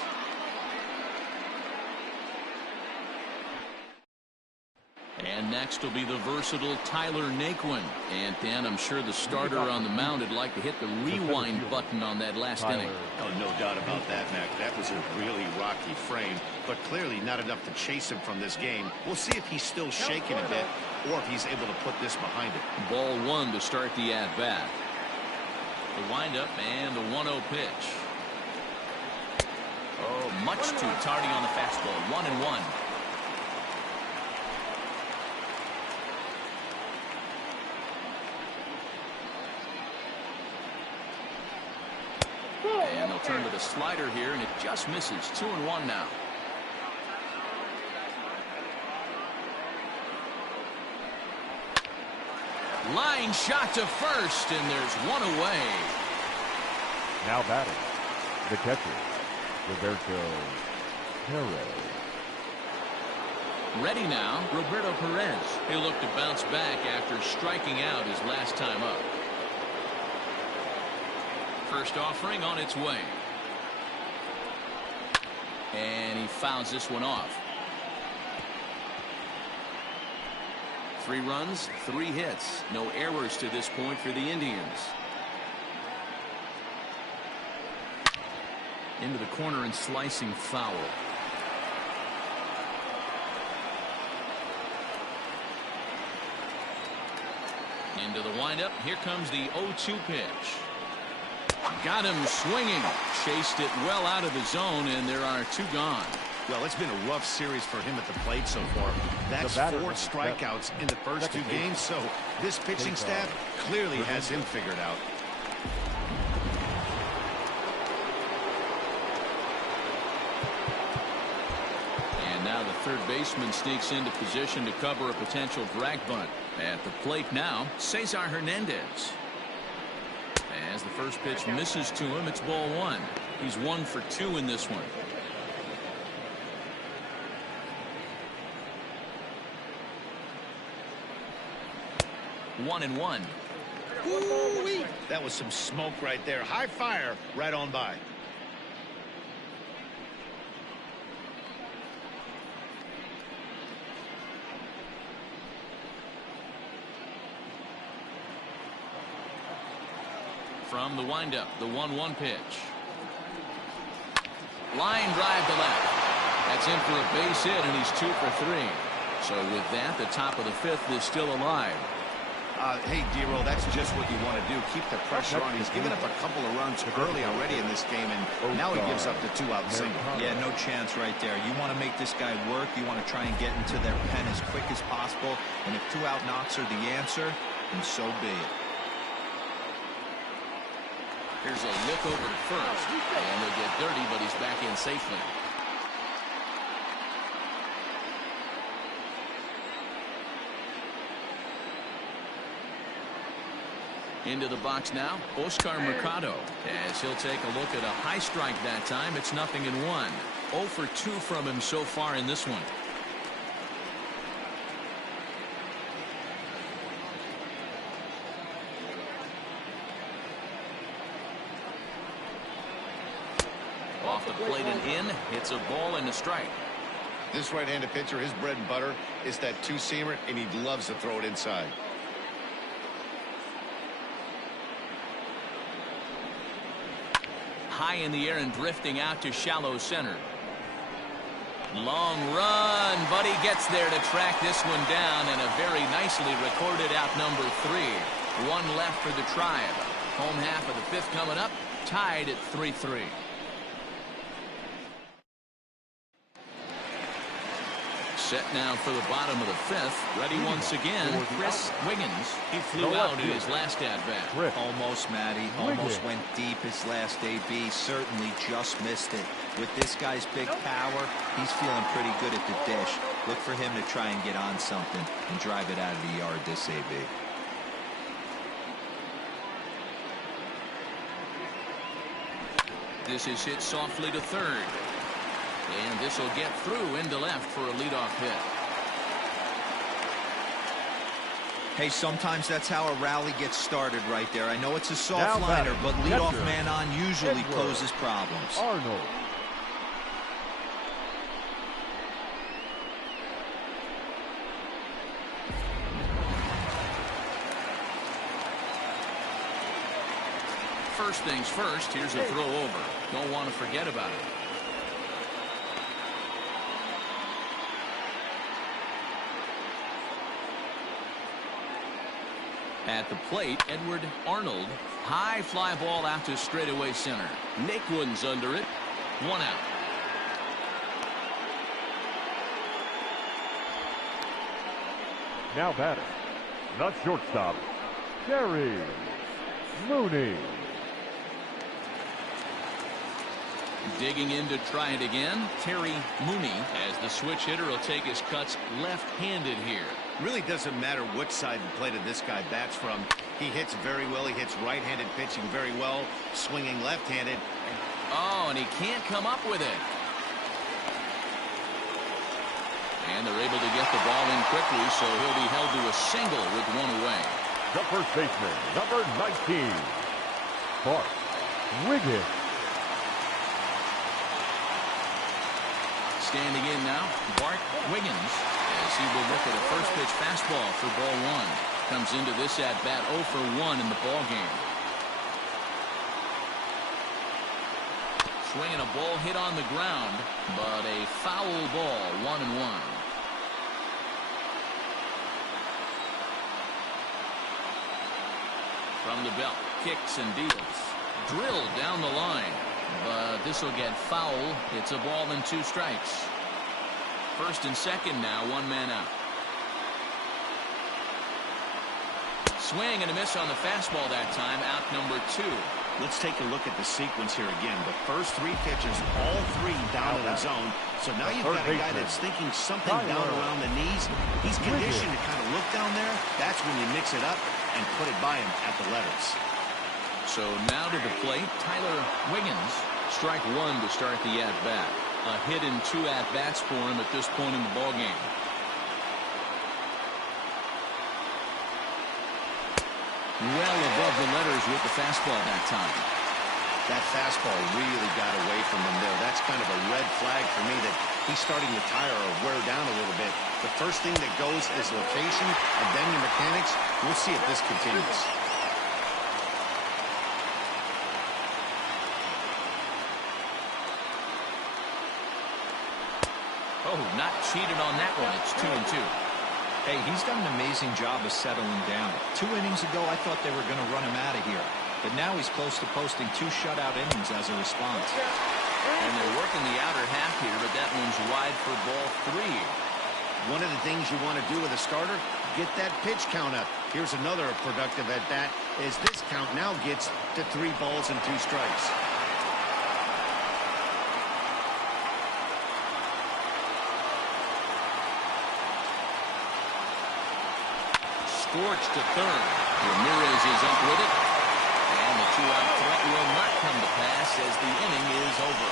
And next will be the versatile Tyler Naquin. And Dan, I'm sure the starter on the mound would like to hit the rewind button on that last inning. Oh, no doubt about that, Mac. That was a really rocky frame, but clearly not enough to chase him from this game. We'll see if he's still shaking a bit or if he's able to put this behind him. Ball 1 to start the at-bat. The windup and the 1-0 pitch. Oh, much too tardy on the fastball. 1-1. And they'll turn to the slider here, and it just misses. 2-1 now. Line shot to first, and there's one away. Now batting, the catcher, Roberto Perez. Ready now, Roberto Perez. He'll look to bounce back after striking out his last time up. First offering on its way. And he fouls this one off. 3 runs, 3 hits, no errors to this point for the Indians. Into the corner and slicing foul. Into the windup. Here comes the 0-2 pitch. Got him swinging. Chased it well out of the zone, and there are 2 gone. Well, it's been a rough series for him at the plate so far. That's 4 strikeouts in the first 2 games, so this pitching staff clearly has him figured out. And now the third baseman sneaks into position to cover a potential drag bunt. At the plate now, Cesar Hernandez. As the first pitch misses to him, it's ball 1. He's 1 for 2 in this one. One and one. Woo-wee. That was some smoke right there. High fire right on by. From the windup, the 1-1 pitch. Line drive to left. That's in for a base hit, and he's 2 for 3. So with that, the top of the 5th is still alive. Hey, D-Roll, that's just what you want to do. Keep the pressure on. He's given up a couple of runs early already in this game, and now he gives up the 2-out single. Yeah, no chance right there. You want to make this guy work. You want to try and get into their pen as quick as possible. And if 2-out knocks are the answer, then so be it. Here's a look over to first, and they'll get dirty, but he's back in safely. Into the box now, Oscar Mercado, as he'll take a look at a high strike that time. It's 0-1. 0 for 2 from him so far in this one. Off the plate and in, hits a ball and a strike. This right-handed pitcher, his bread and butter is that 2-seamer, and he loves to throw it inside. High in the air and drifting out to shallow center. Long run, but he gets there to track this one down, and a very nicely recorded out number 3. 1 left for the Tribe. Home half of the 5th coming up, tied at 3-3. Set now for the bottom of the 5th. Ready once again, Chris Wiggins. He flew out in his last at-bat. Almost, Matty. Almost went deep his last AB. Certainly just missed it. With this guy's big power, he's feeling pretty good at the dish. Look for him to try and get on something and drive it out of the yard this AB. This is hit softly to third. And this will get through into left for a leadoff hit. Hey, sometimes that's how a rally gets started right there. I know it's a soft liner, but leadoff man on usually closes problems. Arnold. First things first, here's a throw over. Don't want to forget about it. At the plate, Edward Arnold. High fly ball out to straightaway center. Naquin's under it. 1 out. Now batting, the shortstop, Terry Mooney. Digging in to try it again, Terry Mooney, as the switch hitter will take his cuts left-handed here. Really doesn't matter which side of the plate this guy bats from. He hits very well. He hits right-handed pitching very well, swinging left-handed. Oh, and he can't come up with it. And they're able to get the ball in quickly, so he'll be held to a single with 1 away. The first baseman, number 19, Bart Wiggins. Standing in now, Bart Wiggins, as he will look at a first pitch fastball for ball one. Comes into this at bat 0 for 1 in the ball game. Swinging a ball hit on the ground, but a foul ball, 1-1. From the belt, kicks and deals. Drilled down the line, but this will get foul. It's a ball and 2 strikes. First and second now, 1 man out. Swing and a miss on the fastball that time, out number 2. Let's take a look at the sequence here again. The first 3 pitches, all 3 down in the zone. So now you've got a guy that's thinking something down around the knees. He's conditioned to kind of look down there. That's when you mix it up and put it by him at the letters. So now to the plate, Tyler Wiggins. Strike 1 to start the at-bat. A hit in 2 at-bats for him at this point in the ballgame. Well above the letters with the fastball that time. That fastball really got away from him there. That's kind of a red flag for me that he's starting to tire or wear down a little bit. The first thing that goes is location and then your mechanics. We'll see if this continues. Oh, not cheated on that one. It's 2-2. Hey, he's done an amazing job of settling down. 2 innings ago, I thought they were going to run him out of here. But now he's close to posting 2 shutout innings as a response. And they're working the outer half here, but that one's wide for ball 3. One of the things you want to do with a starter, get that pitch count up. Here's another productive at bat, as this count now gets to 3 balls and 2 strikes. Scorched to third. Ramirez is up with it. And the 2-out threat will not come to pass as the inning is over.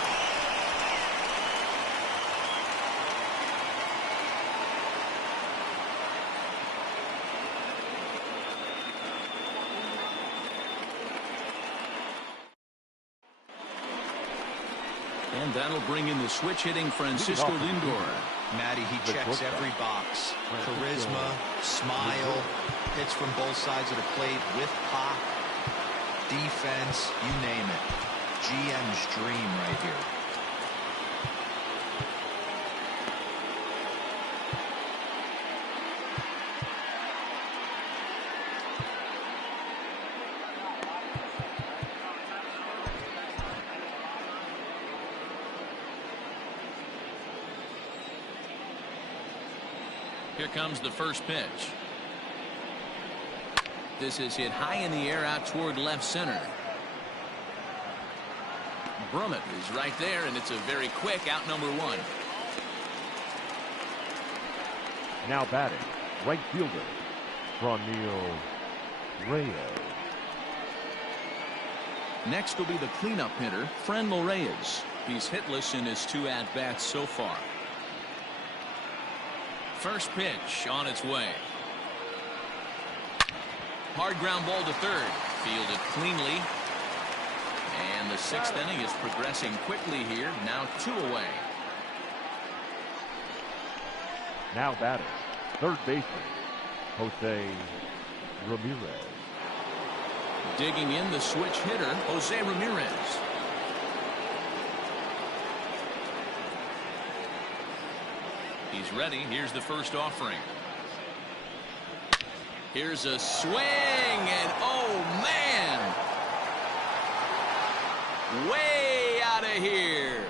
And that'll bring in the switch hitting Francisco Lindor. Matty, he checks every box. Charisma, smile, hits from both sides of the plate with pop, defense, you name it. GM's dream right here. Here comes the first pitch. This is hit high in the air out toward left center. Brummett is right there, and it's a very quick out number 1. Now batting, right fielder, Franmil Reyes. Next will be the cleanup hitter, Franmil Reyes. He's hitless in his 2 at-bats so far. First pitch on its way. Hard ground ball to third. Fielded cleanly. And the 6th inning is progressing quickly here. Now 2 away. Now batting, third baseman, Jose Ramirez. Digging in the switch hitter, Jose Ramirez. He's ready. Here's the first offering. Here's a swing, and oh man, way out of here.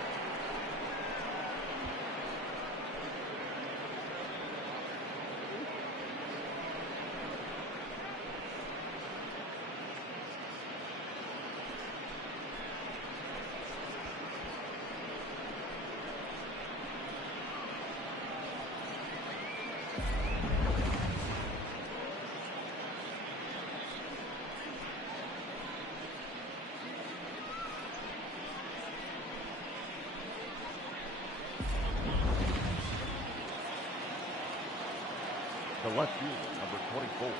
The left fielder, number 24,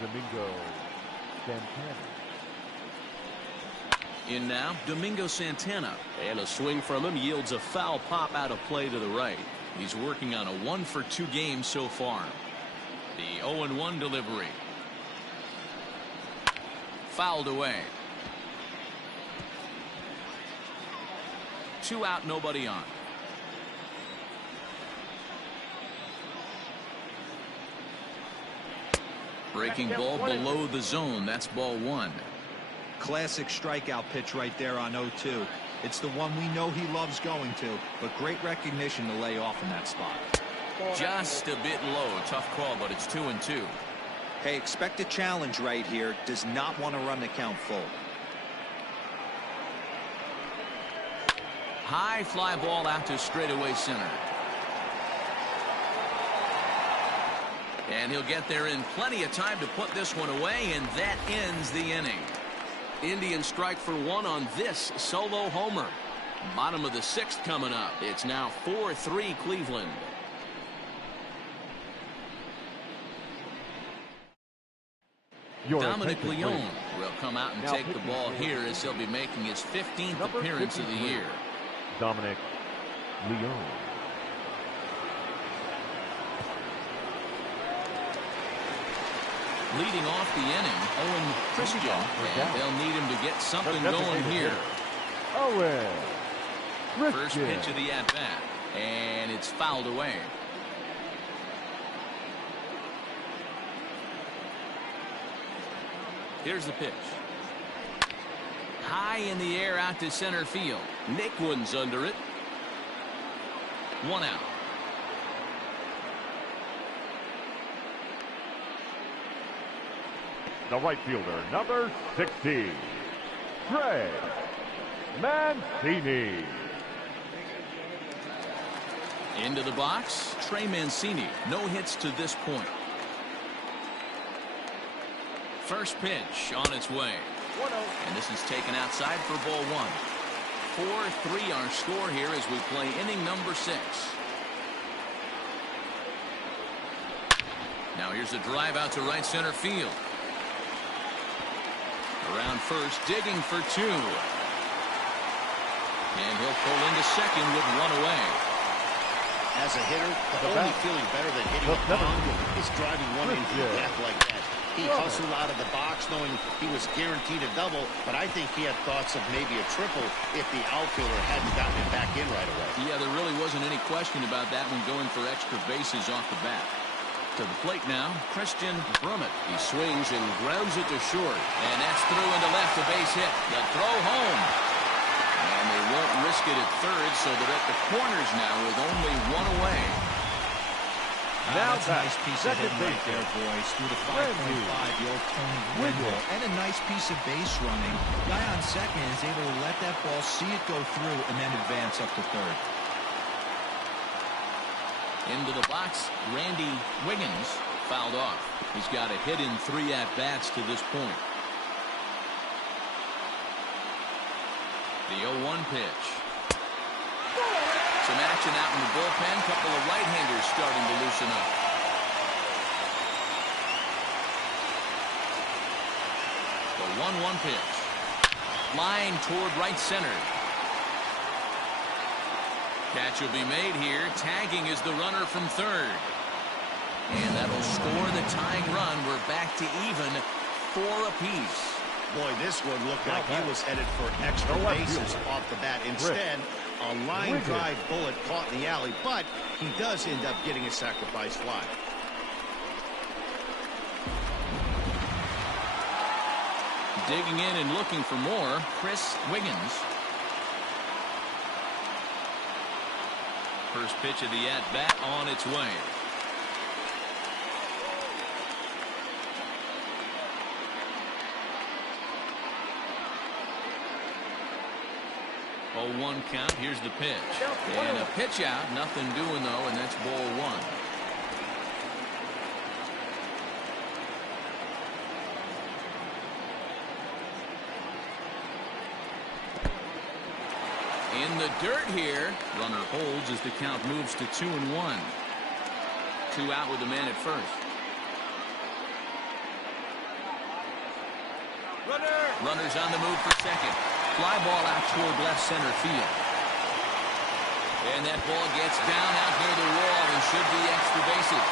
Domingo Santana. In now, Domingo Santana. And a swing from him yields a foul pop out of play to the right. He's working on a 1-for-2 game so far. The 0-1 delivery. Fouled away. 2 out, nobody on. Breaking ball below the zone. That's ball 1. Classic strikeout pitch right there on 0-2. It's the one we know he loves going to, but great recognition to lay off in that spot. Just a bit low. Tough call, but it's 2-2. Hey, expect a challenge right here. Does not want to run the count full. High fly ball out to straightaway center. And he'll get there in plenty of time to put this one away, and that ends the inning. Indians strike for 1 on this solo homer. Bottom of the 6th coming up. It's now 4-3 Cleveland. Dominic Leone will come out and take the ball here as he'll be making his 15th appearance of the year. Dominic Leone. Leading off the inning, Owen Christian, and they'll need him to get something going here. Owen Christian. First pitch of the at-bat, and it's fouled away. Here's the pitch. High in the air out to center field. Nick one's under it. 1 out. The right fielder, number 60, Trey Mancini. Into the box, Trey Mancini. No hits to this point. First pitch on its way. And this is taken outside for ball 1. 4-3 our score here as we play inning number 6. Now here's a drive out to right center field. Around first, digging for 2. And he'll pull into second with 1 away. As a hitter, the only feeling better than hitting a bomb is driving one into the gap like that. He hustled out of the box knowing he was guaranteed a double, but I think he had thoughts of maybe a triple if the outfielder hadn't gotten it back in right away. Yeah, there really wasn't any question about that one, going for extra bases off the bat. To the plate now, Christian Brummett. He swings and grounds it to short. And that's through into left, a base hit. The throw home. And they won't risk it at third, so they're at the corners now with only 1 away. Now that's a nice piece of hitting right there, boys. Through the 5.5, the old Tony Windmill. And a nice piece of base running. Guy on second is able to let that ball, see it go through, and then advance up to third. Into the box, Randy Wiggins fouled off. He's got a hit in 3 at-bats to this point. The 0-1 pitch. Some action out in the bullpen. Couple of right-handers starting to loosen up. The 1-1 pitch. Line toward right center. Catch will be made here. Tagging is the runner from third. And that'll score the tying run. We're back to even 4 apiece. Boy, this one looked like he was headed for extra bases off the bat. Instead, a line drive bullet caught in the alley, but he does end up getting a sacrifice fly. Digging in and looking for more, Chris Wiggins. First pitch of the at-bat on its way. Oh, 1 count. Here's the pitch. And a pitch out. Nothing doing, though, and that's ball 1. In the dirt here. Runner holds as the count moves to 2-1. 2 out with the man at first. Runners on the move for second. fly ball out toward left center field. And that ball gets down out near the wall and should be extra bases.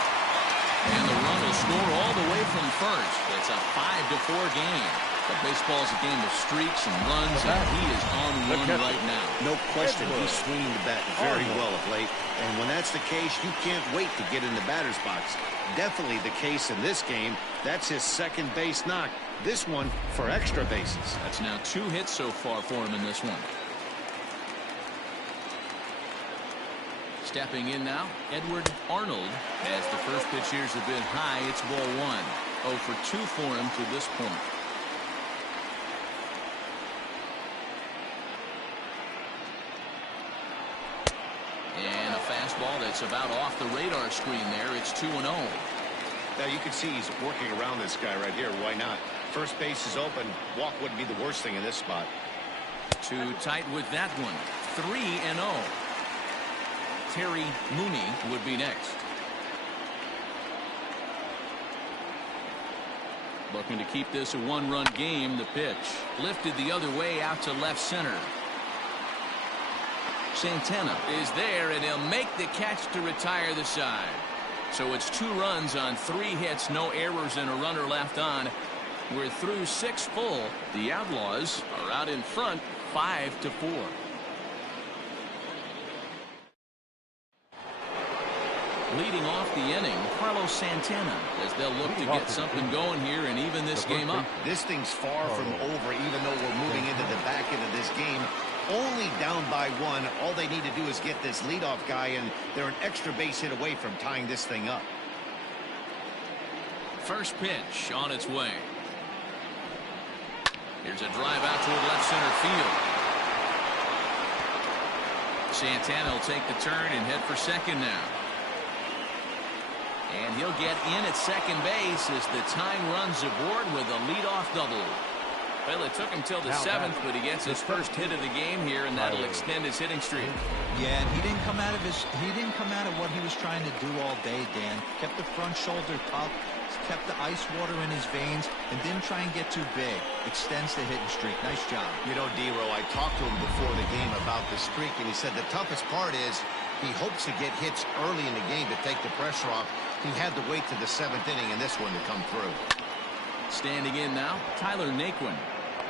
And the run will score all the way from first. It's a 5-4 game. But baseball's a game of streaks and runs, and he is on one right now. No question, he's swinging the bat very well of late. And when that's the case, you can't wait to get in the batter's box. Definitely the case in this game. That's his second base knock. This one for extra bases. That's now 2 hits so far for him in this one. Stepping in now, Edward Arnold. As the first pitch here's a bit high, it's ball 1. 0 for 2 for him to this point. And a fastball that's about off the radar screen there. It's 2-0. Now you can see he's working around this guy right here. Why not? First base is open. Walk wouldn't be the worst thing in this spot. Too tight with that one. 3-0. Terry Mooney would be next. Looking to keep this a 1-run game. The pitch lifted the other way out to left center. Santana is there, and he'll make the catch to retire the side. So it's 2 runs on 3 hits, no errors, and a runner left on. We're through 6 full. The Outlaws are out in front 5-4. Leading off the inning, Carlos Santana, as they'll look to get something going here and even this game up. This thing's far from over, even though we're moving into the back end of this game. Only down by 1. All they need to do is get this leadoff guy, and they're an extra base hit away from tying this thing up. First pitch on its way. Here's a drive out toward left center field. Santana will take the turn and head for second now. And he'll get in at second base as the tying runs aboard with a leadoff double. Well, it took him till the 7th, but he gets his first hit of the game here, and that'll extend his hitting streak. Yeah, and he didn't come out of what he was trying to do all day, Dan. Kept the front shoulder up, kept the ice water in his veins, and didn't try and get too big. Extends the hitting streak. Nice job. You know, D-Row, I talked to him before the game about the streak, and he said the toughest part is he hopes to get hits early in the game to take the pressure off. He had to wait to the 7th inning in this one to come through. Standing in now, Tyler Naquin.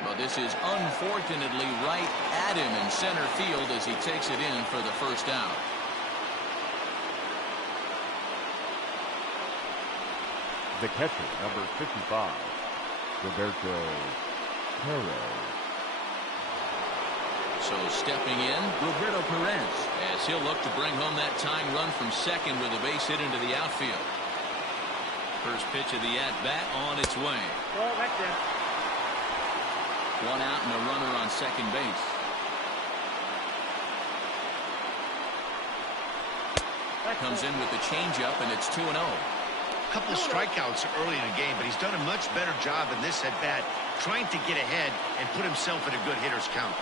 But this is unfortunately right at him in center field as he takes it in for the first out. The catcher, number 55, Roberto Perez. So stepping in, Roberto Perez, as he'll look to bring home that tying run from second with a base hit into the outfield. First pitch of the at-bat on its way. Well, that's it. 1 out and a runner on second base. Comes in with the changeup, and it's 2-0. Couple strikeouts early in the game, but he's done a much better job in this at-bat trying to get ahead and put himself in a good hitter's count.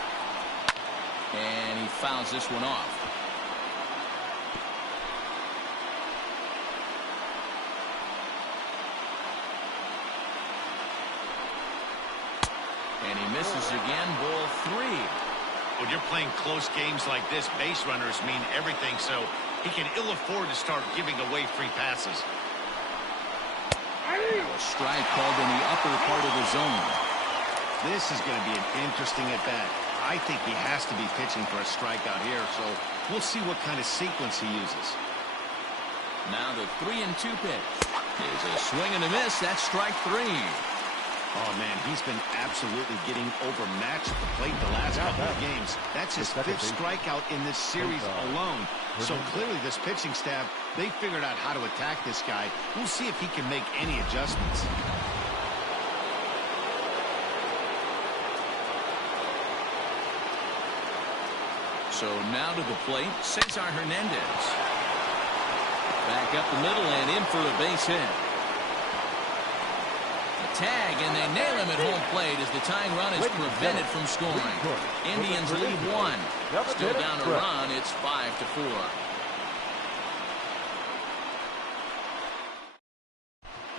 And he fouls this one off. And he misses again, ball 3. When you're playing close games like this, base runners mean everything, so he can ill afford to start giving away free passes. A strike called in the upper part of the zone. This is going to be an interesting at-bat. I think he has to be pitching for a strikeout here, so we'll see what kind of sequence he uses. Now the 3-2 pitch. Is a swing and a miss. That's strike 3. Oh, man, he's been absolutely getting overmatched at the plate the last couple of games. That's his 5th strikeout in this series alone. So clearly this pitching staff, they figured out how to attack this guy. We'll see if he can make any adjustments. So now to the plate, Cesar Hernandez. Back up the middle and in for a base hit. Tag, and they nail him at home plate as the tying run is prevented from scoring. Indians lead 1. Still down a run. It's 5-4.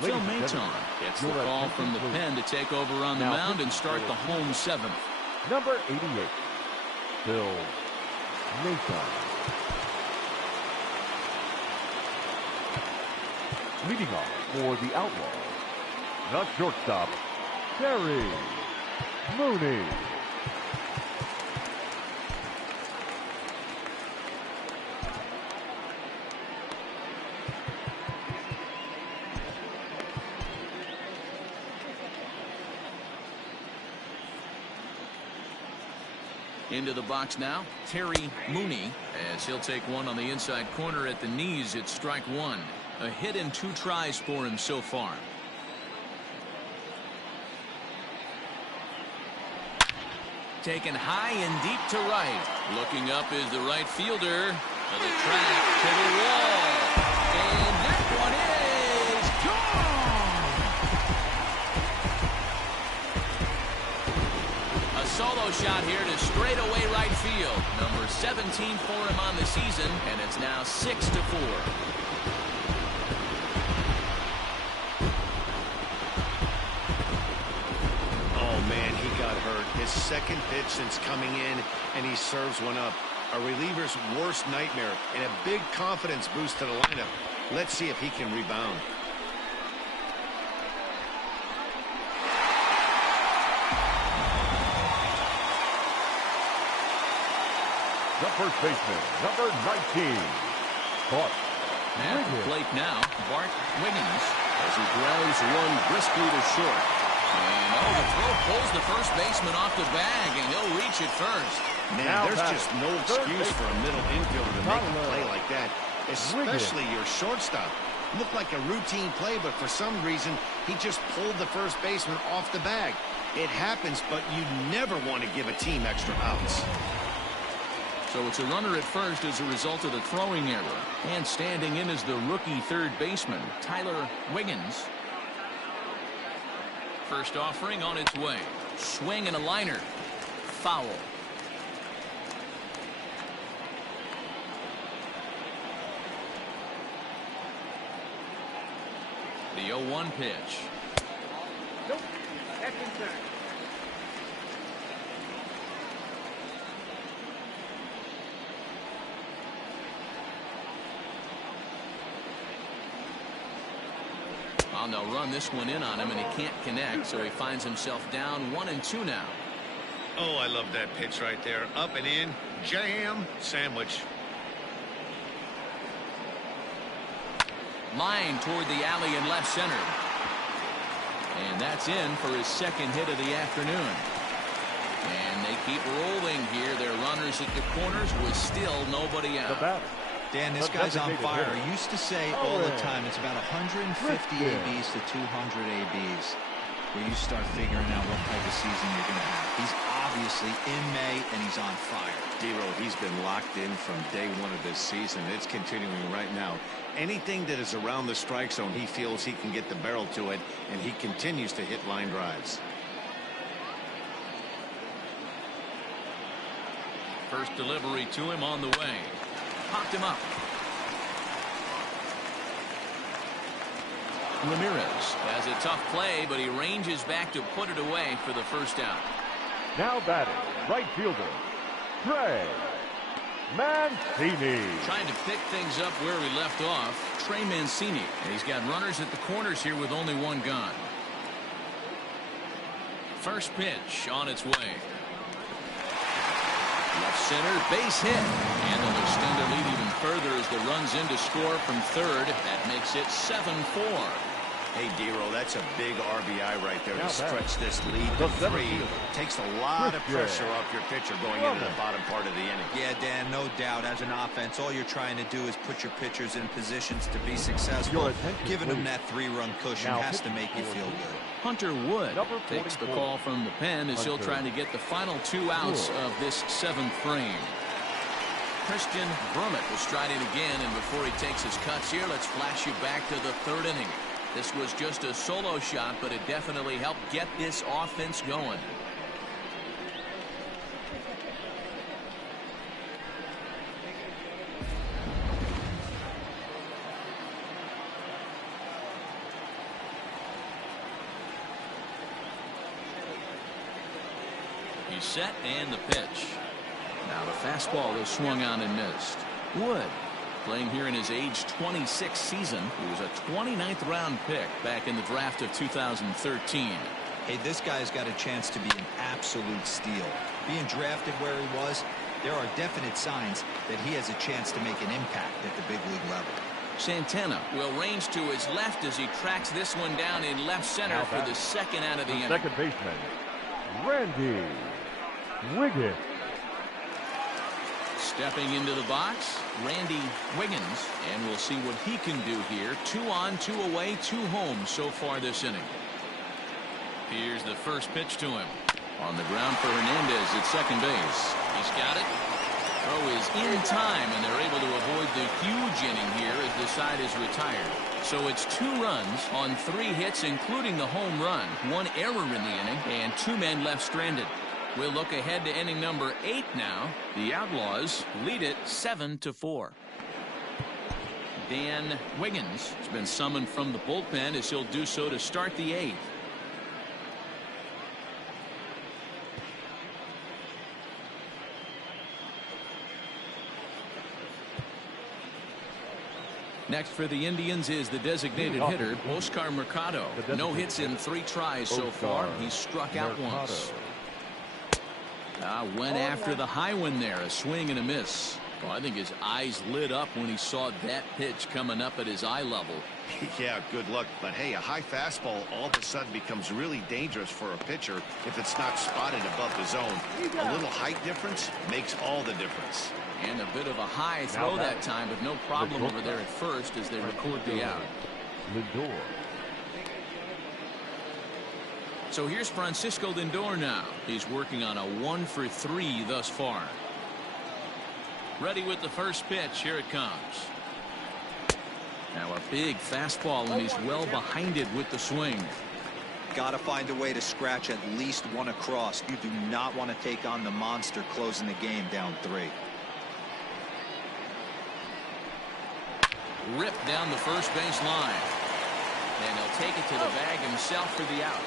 Phil Maton gets the call from the pen to take over on the mound and start the home 7th. Number 88, Bill Nathan. Leading off for the Outlaws, the shortstop, Terry Mooney. Into the box now, Terry Mooney, as he'll take one on the inside corner at the knees. It's strike one. A hit and 2 tries for him so far. Taken high and deep to right. Looking up is the right fielder. To the track, to the wall. And that one is gone! A solo shot here to straightaway right field. Number 17 for him on the season, and it's now 6-4. His second pitch since coming in, and he serves one up. A reliever's worst nightmare, and a big confidence boost to the lineup. Let's see if he can rebound. The first baseman, number 19, Bart. At the plate now, Bart Wiggins, as he grounds one briskly to short. And the throw pulls the first baseman off the bag, and he'll reach it first. Man, there's just no excuse for a middle infielder to make a play like that, especially your shortstop. Looked like a routine play, but for some reason, he just pulled the first baseman off the bag. It happens, but you never want to give a team extra outs. So it's a runner at first as a result of the throwing error. And standing in is the rookie third baseman, Tyler Wiggins. First offering on its way. Swing and a liner. Foul. The 0-1 pitch. Nope. That's inside. Well, they'll run this one in on him, and he can't connect, so he finds himself down 1-2 now. Oh, I love that pitch right there. Up and in, jam, sandwich. Line toward the alley in left center. And that's in for his second hit of the afternoon. And they keep rolling here. Their runners at the corners with still nobody out. Dan, this guy's on fire. I used to say all the time it's about 150 ABs to 200 ABs where you start figuring out what type of season you're going to have. He's obviously in May, and he's on fire. D-Roll, he's been locked in from day one of this season. It's continuing right now. Anything that is around the strike zone, he feels he can get the barrel to it, and he continues to hit line drives. First delivery to him on the way. Popped him up. Ramirez has a tough play, but he ranges back to put it away for the first out. Now batting, right fielder, Trey Mancini. Trying to pick things up where we left off, Trey Mancini. And he's got runners at the corners here with only one gone. First pitch on its way. Left center, base hit. And they'll extend their lead even further as the runs in to score from third. That makes it 7-4. Hey, D-Roll, that's a big RBI right there to stretch this lead to 3. Takes a lot of pressure off your pitcher going into the bottom part of the inning. Yeah, Dan, no doubt. As an offense, all you're trying to do is put your pitchers in positions to be successful. Giving them that 3-run cushion has to make you feel good. Hunter Wood takes the call from the pen as he'll try to get the final 2 outs of this 7th frame. Christian Brummett will stride in again, and before he takes his cuts here, let's flash you back to the 3rd inning. This was just a solo shot, but it definitely helped get this offense going. He He's set and the pitch. Now the fastball is swung on and missed. Wood, playing here in his age 26 season. He was a 29th round pick back in the draft of 2013. Hey, this guy's got a chance to be an absolute steal. Being drafted where he was, there are definite signs that he has a chance to make an impact at the big league level. Santana will range to his left as he tracks this one down in left center for the second out of the inning. Second baseman, Randy Wiggins. Stepping into the box, Randy Wiggins, and we'll see what he can do here. 2 on, 2 away, 2 home so far this inning. Here's the first pitch to him. On the ground for Hernandez at second base. He's got it. Throw is in time, and they're able to avoid the huge inning here as the side is retired. So it's 2 runs on 3 hits, including the home run. 1 error in the inning, and 2 men left stranded. We'll look ahead to inning number 8 now. The Outlaws lead it 7-4. Dan Wiggins has been summoned from the bullpen as he'll do so to start the 8th. Next for the Indians is the designated hitter, Oscar Mercado. No hits in 3 tries so far. He's struck out once. Went after the high one there. A swing and a miss. Well, I think his eyes lit up when he saw that pitch coming up at his eye level. Yeah, good luck. But hey, a high fastball all of a sudden becomes really dangerous for a pitcher if it's not spotted above the zone. A little height difference makes all the difference. And a bit of a high throw that time, but no problem over there at first as they record the out. Lindor. So here's Francisco Lindor now. He's working on a 1 for 3 thus far. Ready with the first pitch. Here it comes. Now a big fastball, and he's well behind it with the swing. Got to find a way to scratch at least 1 across. You do not want to take on the monster closing the game down 3. Ripped down the first base line. And he'll take it to the bag himself for the out.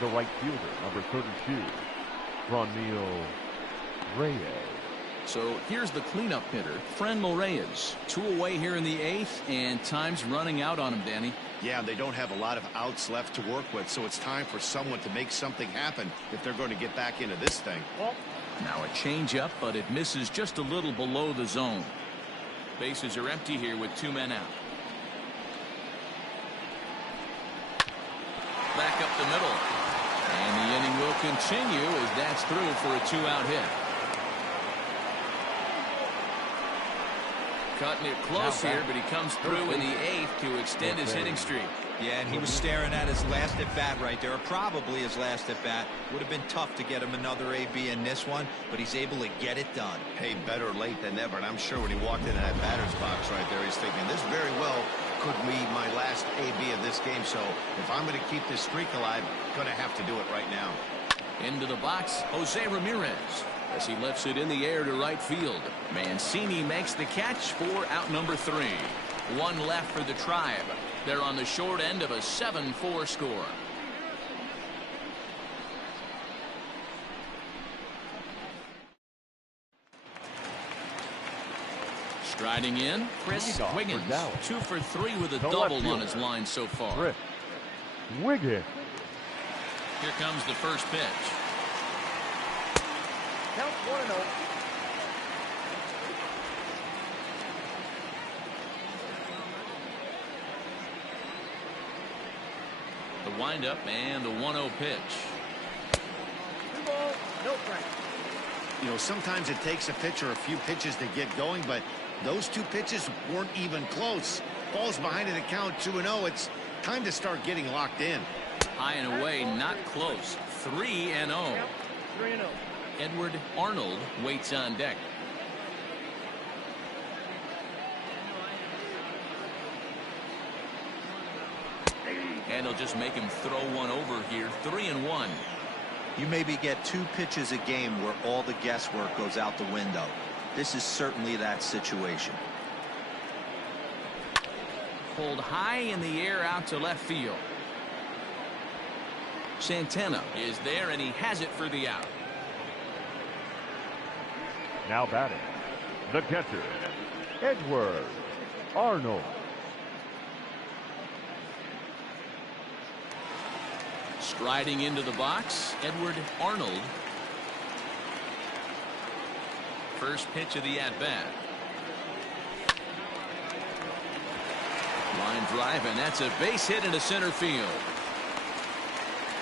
The right fielder, number 32, Ronil Reyes. So here's the cleanup hitter, Franmil Reyes. 2 away here in the 8th, and time's running out on him, Danny. Yeah, they don't have a lot of outs left to work with, so it's time for someone to make something happen if they're going to get back into this thing. Now a changeup, but it misses just a little below the zone. Bases are empty here with 2 men out. Back up the middle. And the inning will continue as that's through for a 2-out hit. Cutting it close here, but he comes through in the 8th to extend his hitting streak. Yeah, and he was staring at his last at bat right there, or probably his last at bat. Would have been tough to get him another AB in this one, but he's able to get it done. Hey, better late than never, and I'm sure when he walked into that batter's box right there, he's thinking this very well could be my last AB of this game, so if I'm going to keep this streak alive, I'm going to have to do it right now. Into the box, Jose Ramirez, as he lifts it in the air to right field. Mancini makes the catch for out number 3. 1 left for the Tribe. They're on the short end of a 7-4 score. Striding in, Chris Wiggins. 2 for 3 with a double on his line so far. Chris Wiggins. Here comes the first pitch. Count 1-0. The windup and the 1-0 pitch. 2 balls, no strikes. You know, sometimes it takes a pitcher a few pitches to get going, but those 2 pitches weren't even close. Ball's behind in the count 2-0. It's time to start getting locked in. High and away, not close. 3-0. 3-0. Edward Arnold waits on deck. And he'll just make him throw one over here. 3-1. You maybe get 2 pitches a game where all the guesswork goes out the window. This is certainly that situation. Pulled high in the air out to left field. Santana is there, and he has it for the out. Now batting, the catcher, Edward Arnold. Striding into the box, Edward Arnold. First pitch of the at-bat. Line drive, and that's a base hit into center field.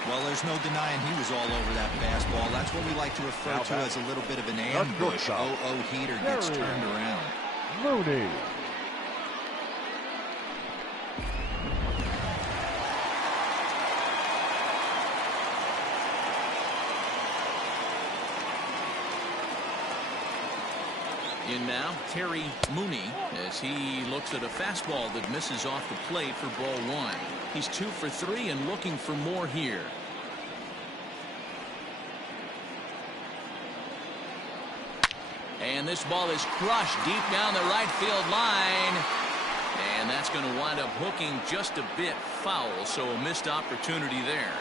Well, there's no denying he was all over that fastball. That's what we like to refer to as a little bit of an ambush. Oh, heater gets turned around. Mooney. In now, Terry Mooney, as he looks at a fastball that misses off the plate for ball one. He's 2 for 3 and looking for more here. And this ball is crushed deep down the right field line. And that's going to wind up hooking just a bit foul, so a missed opportunity there.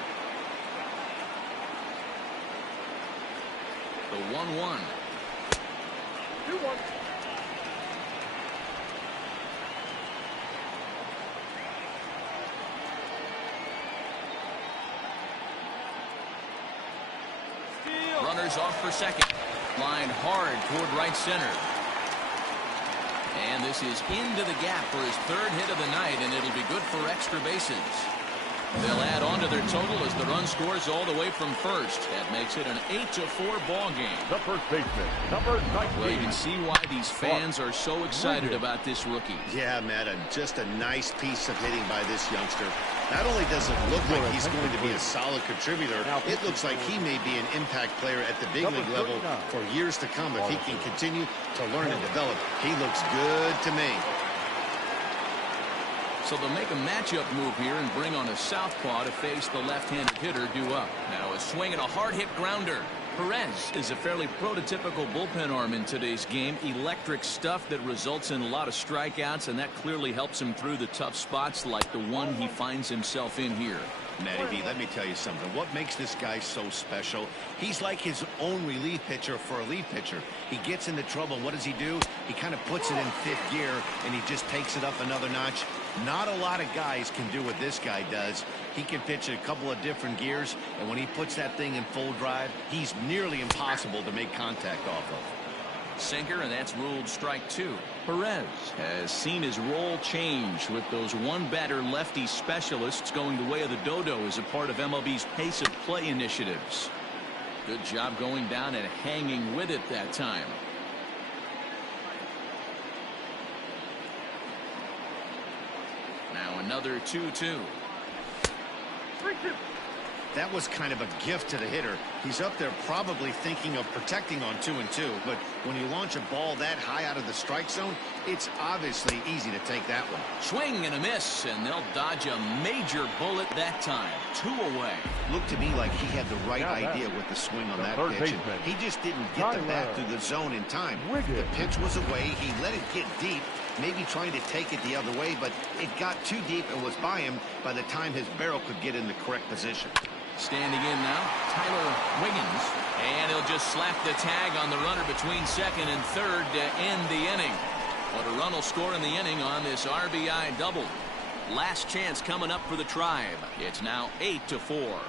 The 1-1. 2-1. Runners off for second. Line hard toward right center. And this is into the gap for his 3rd hit of the night, and it'll be good for extra bases. They'll add on to their total as the run scores all the way from first. That makes it an 8-4 ball game. The first baseman, number 19. Well, you can see why these fans are so excited about this rookie. Yeah, Matt, just a nice piece of hitting by this youngster. Not only does it look like he's going to be a solid contributor, it looks like he may be an impact player at the big league level for years to come if he can continue to learn and develop. He looks good to me. So they'll make a matchup move here and bring on a southpaw to face the left-handed hitter due up. Now a swing and a hard-hit grounder. Perez is a fairly prototypical bullpen arm in today's game. Electric stuff that results in a lot of strikeouts, and that clearly helps him through the tough spots like the one he finds himself in here. Matty B, let me tell you something. What makes this guy so special? He's like his own relief pitcher for a relief pitcher. He gets into trouble. What does he do? He kind of puts it in 5th gear, and he just takes it up another notch. Not a lot of guys can do what this guy does. He can pitch a couple of different gears, and when he puts that thing in full drive, he's nearly impossible to make contact off of. Sinker, and that's ruled strike 2. Perez has seen his role change with those one-batter lefty specialists going the way of the dodo as a part of MLB's pace of play initiatives. Good job going down and hanging with it that time. Now another 2-2. 3-2. That was kind of a gift to the hitter. He's up there probably thinking of protecting on 2-2, but when you launch a ball that high out of the strike zone, it's obviously easy to take that one. Swing and a miss, and they'll dodge a major bullet that time. 2 away. Looked to me like he had the right idea with the swing on that pitch. He just didn't get the bat through the zone in time. The pitch was away. He let it get deep, maybe trying to take it the other way, but it got too deep and was by him by the time his barrel could get in the correct position. Standing in now, Tyler Wiggins, and he'll just slap the tag on the runner between 2nd and 3rd to end the inning. But a run will score in the inning on this RBI double. Last chance coming up for the Tribe. It's now 8-4.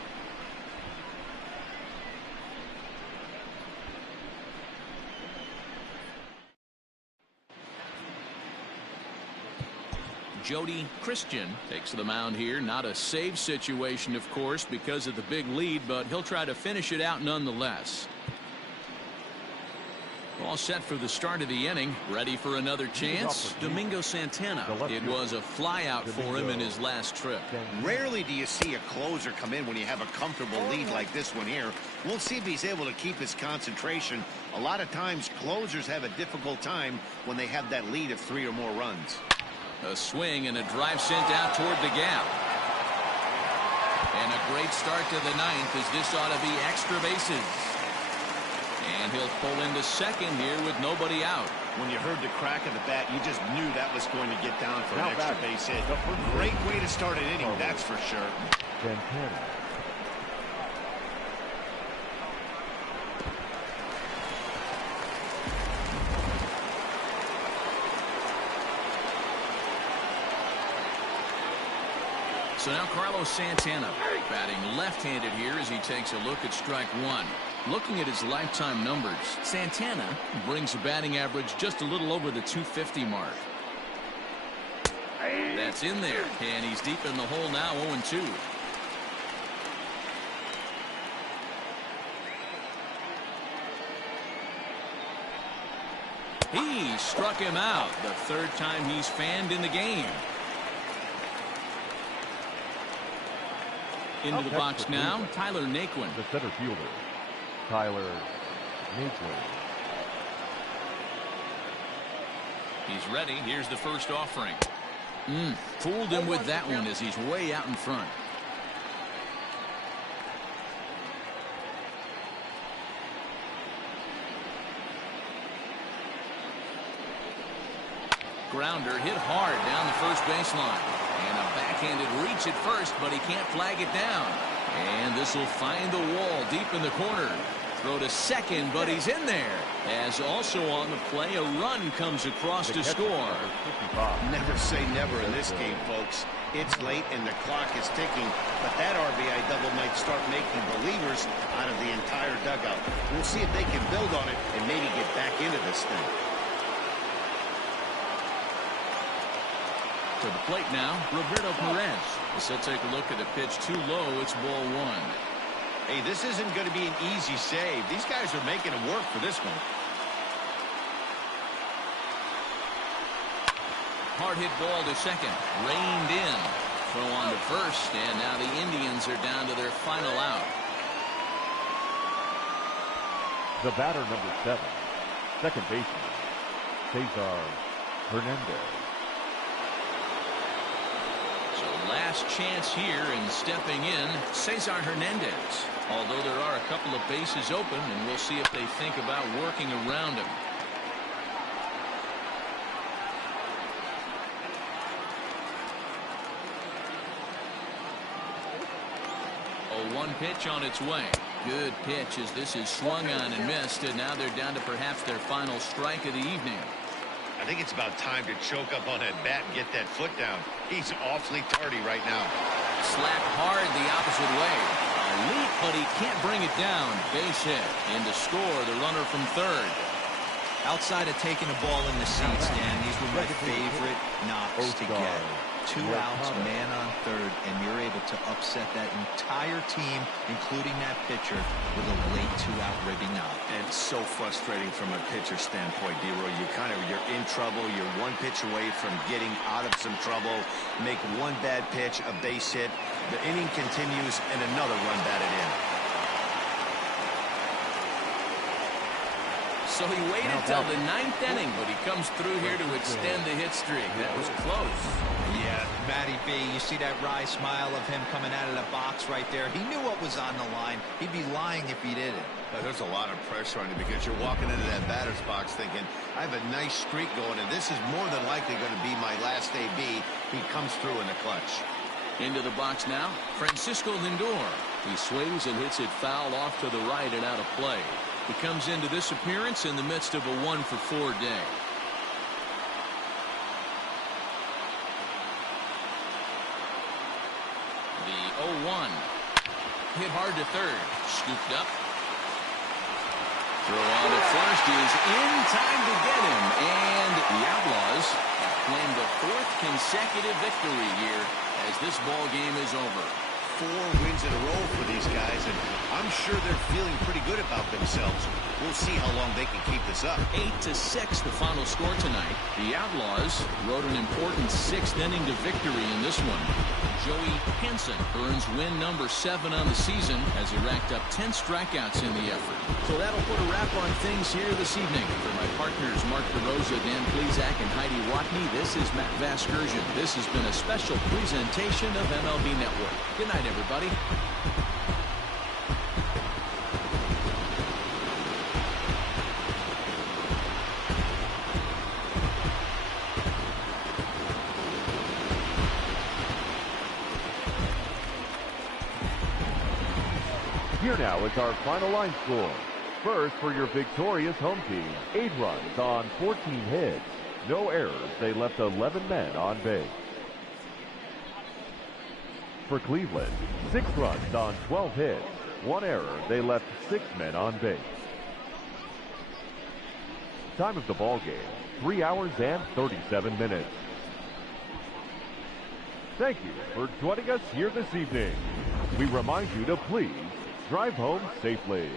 Jody Christian takes the mound here. Not a save situation, of course, because of the big lead, but he'll try to finish it out nonetheless. All set for the start of the inning. Ready for another chance. Domingo Santana. It was a flyout for him in his last trip. Rarely do you see a closer come in when you have a comfortable lead like this one here. We'll see if he's able to keep his concentration. A lot of times closers have a difficult time when they have that lead of 3 or more runs. A swing and a drive sent out toward the gap. And a great start to the 9th, as this ought to be extra bases. And he'll pull into second here with nobody out. When you heard the crack of the bat, you just knew that was going to get down for an extra base hit. Great way to start an inning, that's for sure. So now Carlos Santana batting left-handed here as he takes a look at strike one. Looking at his lifetime numbers, Santana brings a batting average just a little over the 250 mark. That's in there, and he's deep in the hole now, 0-2. He struck him out the third time he's fanned in the game. Into the box now, Tyler Naquin. The center fielder, Tyler Naquin. He's ready. Here's the first offering. Fooled him with that one as he's way out in front. Grounder hit hard down the first baseline. And a backhanded reach at first, but he can't flag it down. And this will find the wall deep in the corner. Throw to second, but he's in there. As also on the play, a run comes across to score. Never say never in this game, folks. It's late and the clock is ticking, but that RBI double might start making believers out of the entire dugout. We'll see if they can build on it and maybe get back into this thing. To the plate now, Roberto Perez. So take a look at the pitch too low. It's ball one. Hey, this isn't going to be an easy save. These guys are making it work for this one. Hard hit ball to second. Reined in. Throw on to first, and now the Indians are down to their final out. The batter, number 7, second baseman, Cesar Hernandez. So last chance here, and stepping in, Cesar Hernandez. Although there are a couple of bases open, and we'll see if they think about working around him. One pitch on its way. Good pitch as this is swung on and missed, and now they're down to perhaps their final strike of the evening. I think it's about time to choke up on that bat and get that foot down. He's awfully tardy right now. Slapped hard the opposite way. A leap, but he can't bring it down. Base hit. And to score, the runner from third. Outside of taking the ball in the seats, Dan, these were my favorite knocks to get. 2 outs, man on third, and you're able to upset that entire team, including that pitcher, with a late 2-out ribby knock. And it's so frustrating from a pitcher standpoint, D-Roy. You're in trouble. You're one pitch away from getting out of some trouble. Make one bad pitch, a base hit. The inning continues, and another run batted in. So he waited till the 9th inning, but he comes through here to extend the hit streak. That was close. Yeah, Matty B, you see that wry smile of him coming out of the box right there. He knew what was on the line. He'd be lying if he didn't. There's a lot of pressure on you because you're walking into that batter's box thinking, I have a nice streak going, and this is more than likely going to be my last AB. He comes through in the clutch. Into the box now, Francisco Lindor. He swings and hits it foul off to the right and out of play. He comes into this appearance in the midst of a 1-for-4 day. The 0-1. Hit hard to third. Scooped up. Throw on to first is in time to get him. And the Outlaws claim the 4th consecutive victory here as this ball game is over. 4 wins in a row for these guys, and I'm sure they're feeling pretty good about themselves. We'll see how long they can keep this up. 8-6 the final score tonight. The Outlaws rode an important 6th inning to victory in this one. Joey Hansen earns win number 7 on the season as he racked up 10 strikeouts in the effort. So that'll put a wrap on things here this evening. For my partners Mark DeRosa, Dan Plesac, and Heidi Watney, this is Matt Vasgersian. This has been a special presentation of MLB Network. Good night, everybody. Here now is our final line score. First, for your victorious home team, 8 runs on 14 hits. No errors. They left 11 men on base. for Cleveland. 6 runs on 12 hits. 1 error. They left 6 men on base. Time of the ball game, 3 hours and 37 minutes. Thank you for joining us here this evening. We remind you to please drive home safely.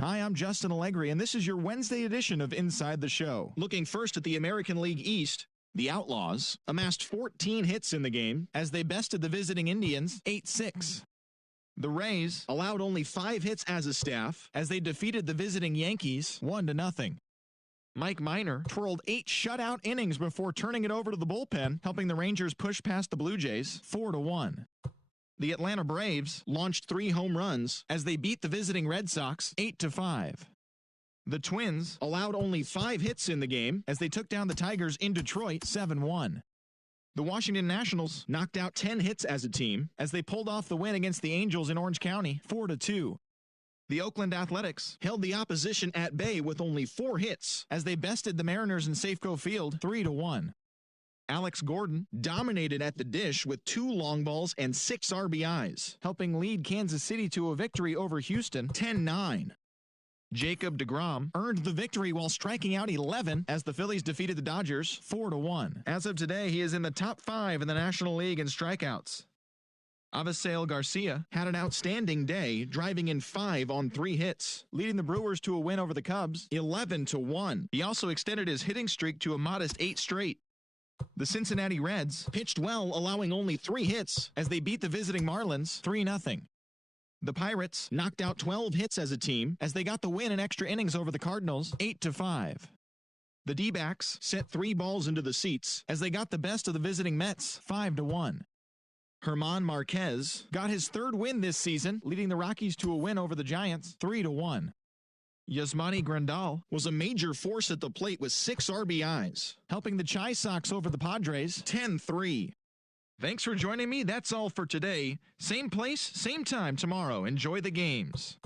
Hi, I'm Justin Allegri, and this is your Wednesday edition of Inside the Show. Looking first at the American League East, the Outlaws amassed 14 hits in the game as they bested the visiting Indians 8-6. The Rays allowed only 5 hits as a staff as they defeated the visiting Yankees 1-0. Mike Minor twirled 8 shutout innings before turning it over to the bullpen, helping the Rangers push past the Blue Jays 4-1. The Atlanta Braves launched 3 home runs as they beat the visiting Red Sox 8-5. The Twins allowed only 5 hits in the game as they took down the Tigers in Detroit 7-1. The Washington Nationals knocked out 10 hits as a team as they pulled off the win against the Angels in Orange County 4-2. The Oakland Athletics held the opposition at bay with only 4 hits as they bested the Mariners in Safeco Field 3-1. Alex Gordon dominated at the dish with 2 long balls and 6 RBIs, helping lead Kansas City to a victory over Houston 10-9. Jacob deGrom earned the victory while striking out 11 as the Phillies defeated the Dodgers 4-1. As of today, he is in the top 5 in the National League in strikeouts. Avisail Garcia had an outstanding day, driving in 5 on 3 hits, leading the Brewers to a win over the Cubs 11-1. He also extended his hitting streak to a modest 8 straight. The Cincinnati Reds pitched well, allowing only 3 hits as they beat the visiting Marlins 3-0. The Pirates knocked out 12 hits as a team as they got the win in extra innings over the Cardinals 8-5. The D-backs sent 3 balls into the seats as they got the best of the visiting Mets 5-1. German Marquez got his 3rd win this season, leading the Rockies to a win over the Giants 3-1. Yasmani Grandal was a major force at the plate with 6 RBIs, helping the Chi Sox over the Padres 10-3. Thanks for joining me. That's all for today. Same place, same time tomorrow. Enjoy the games.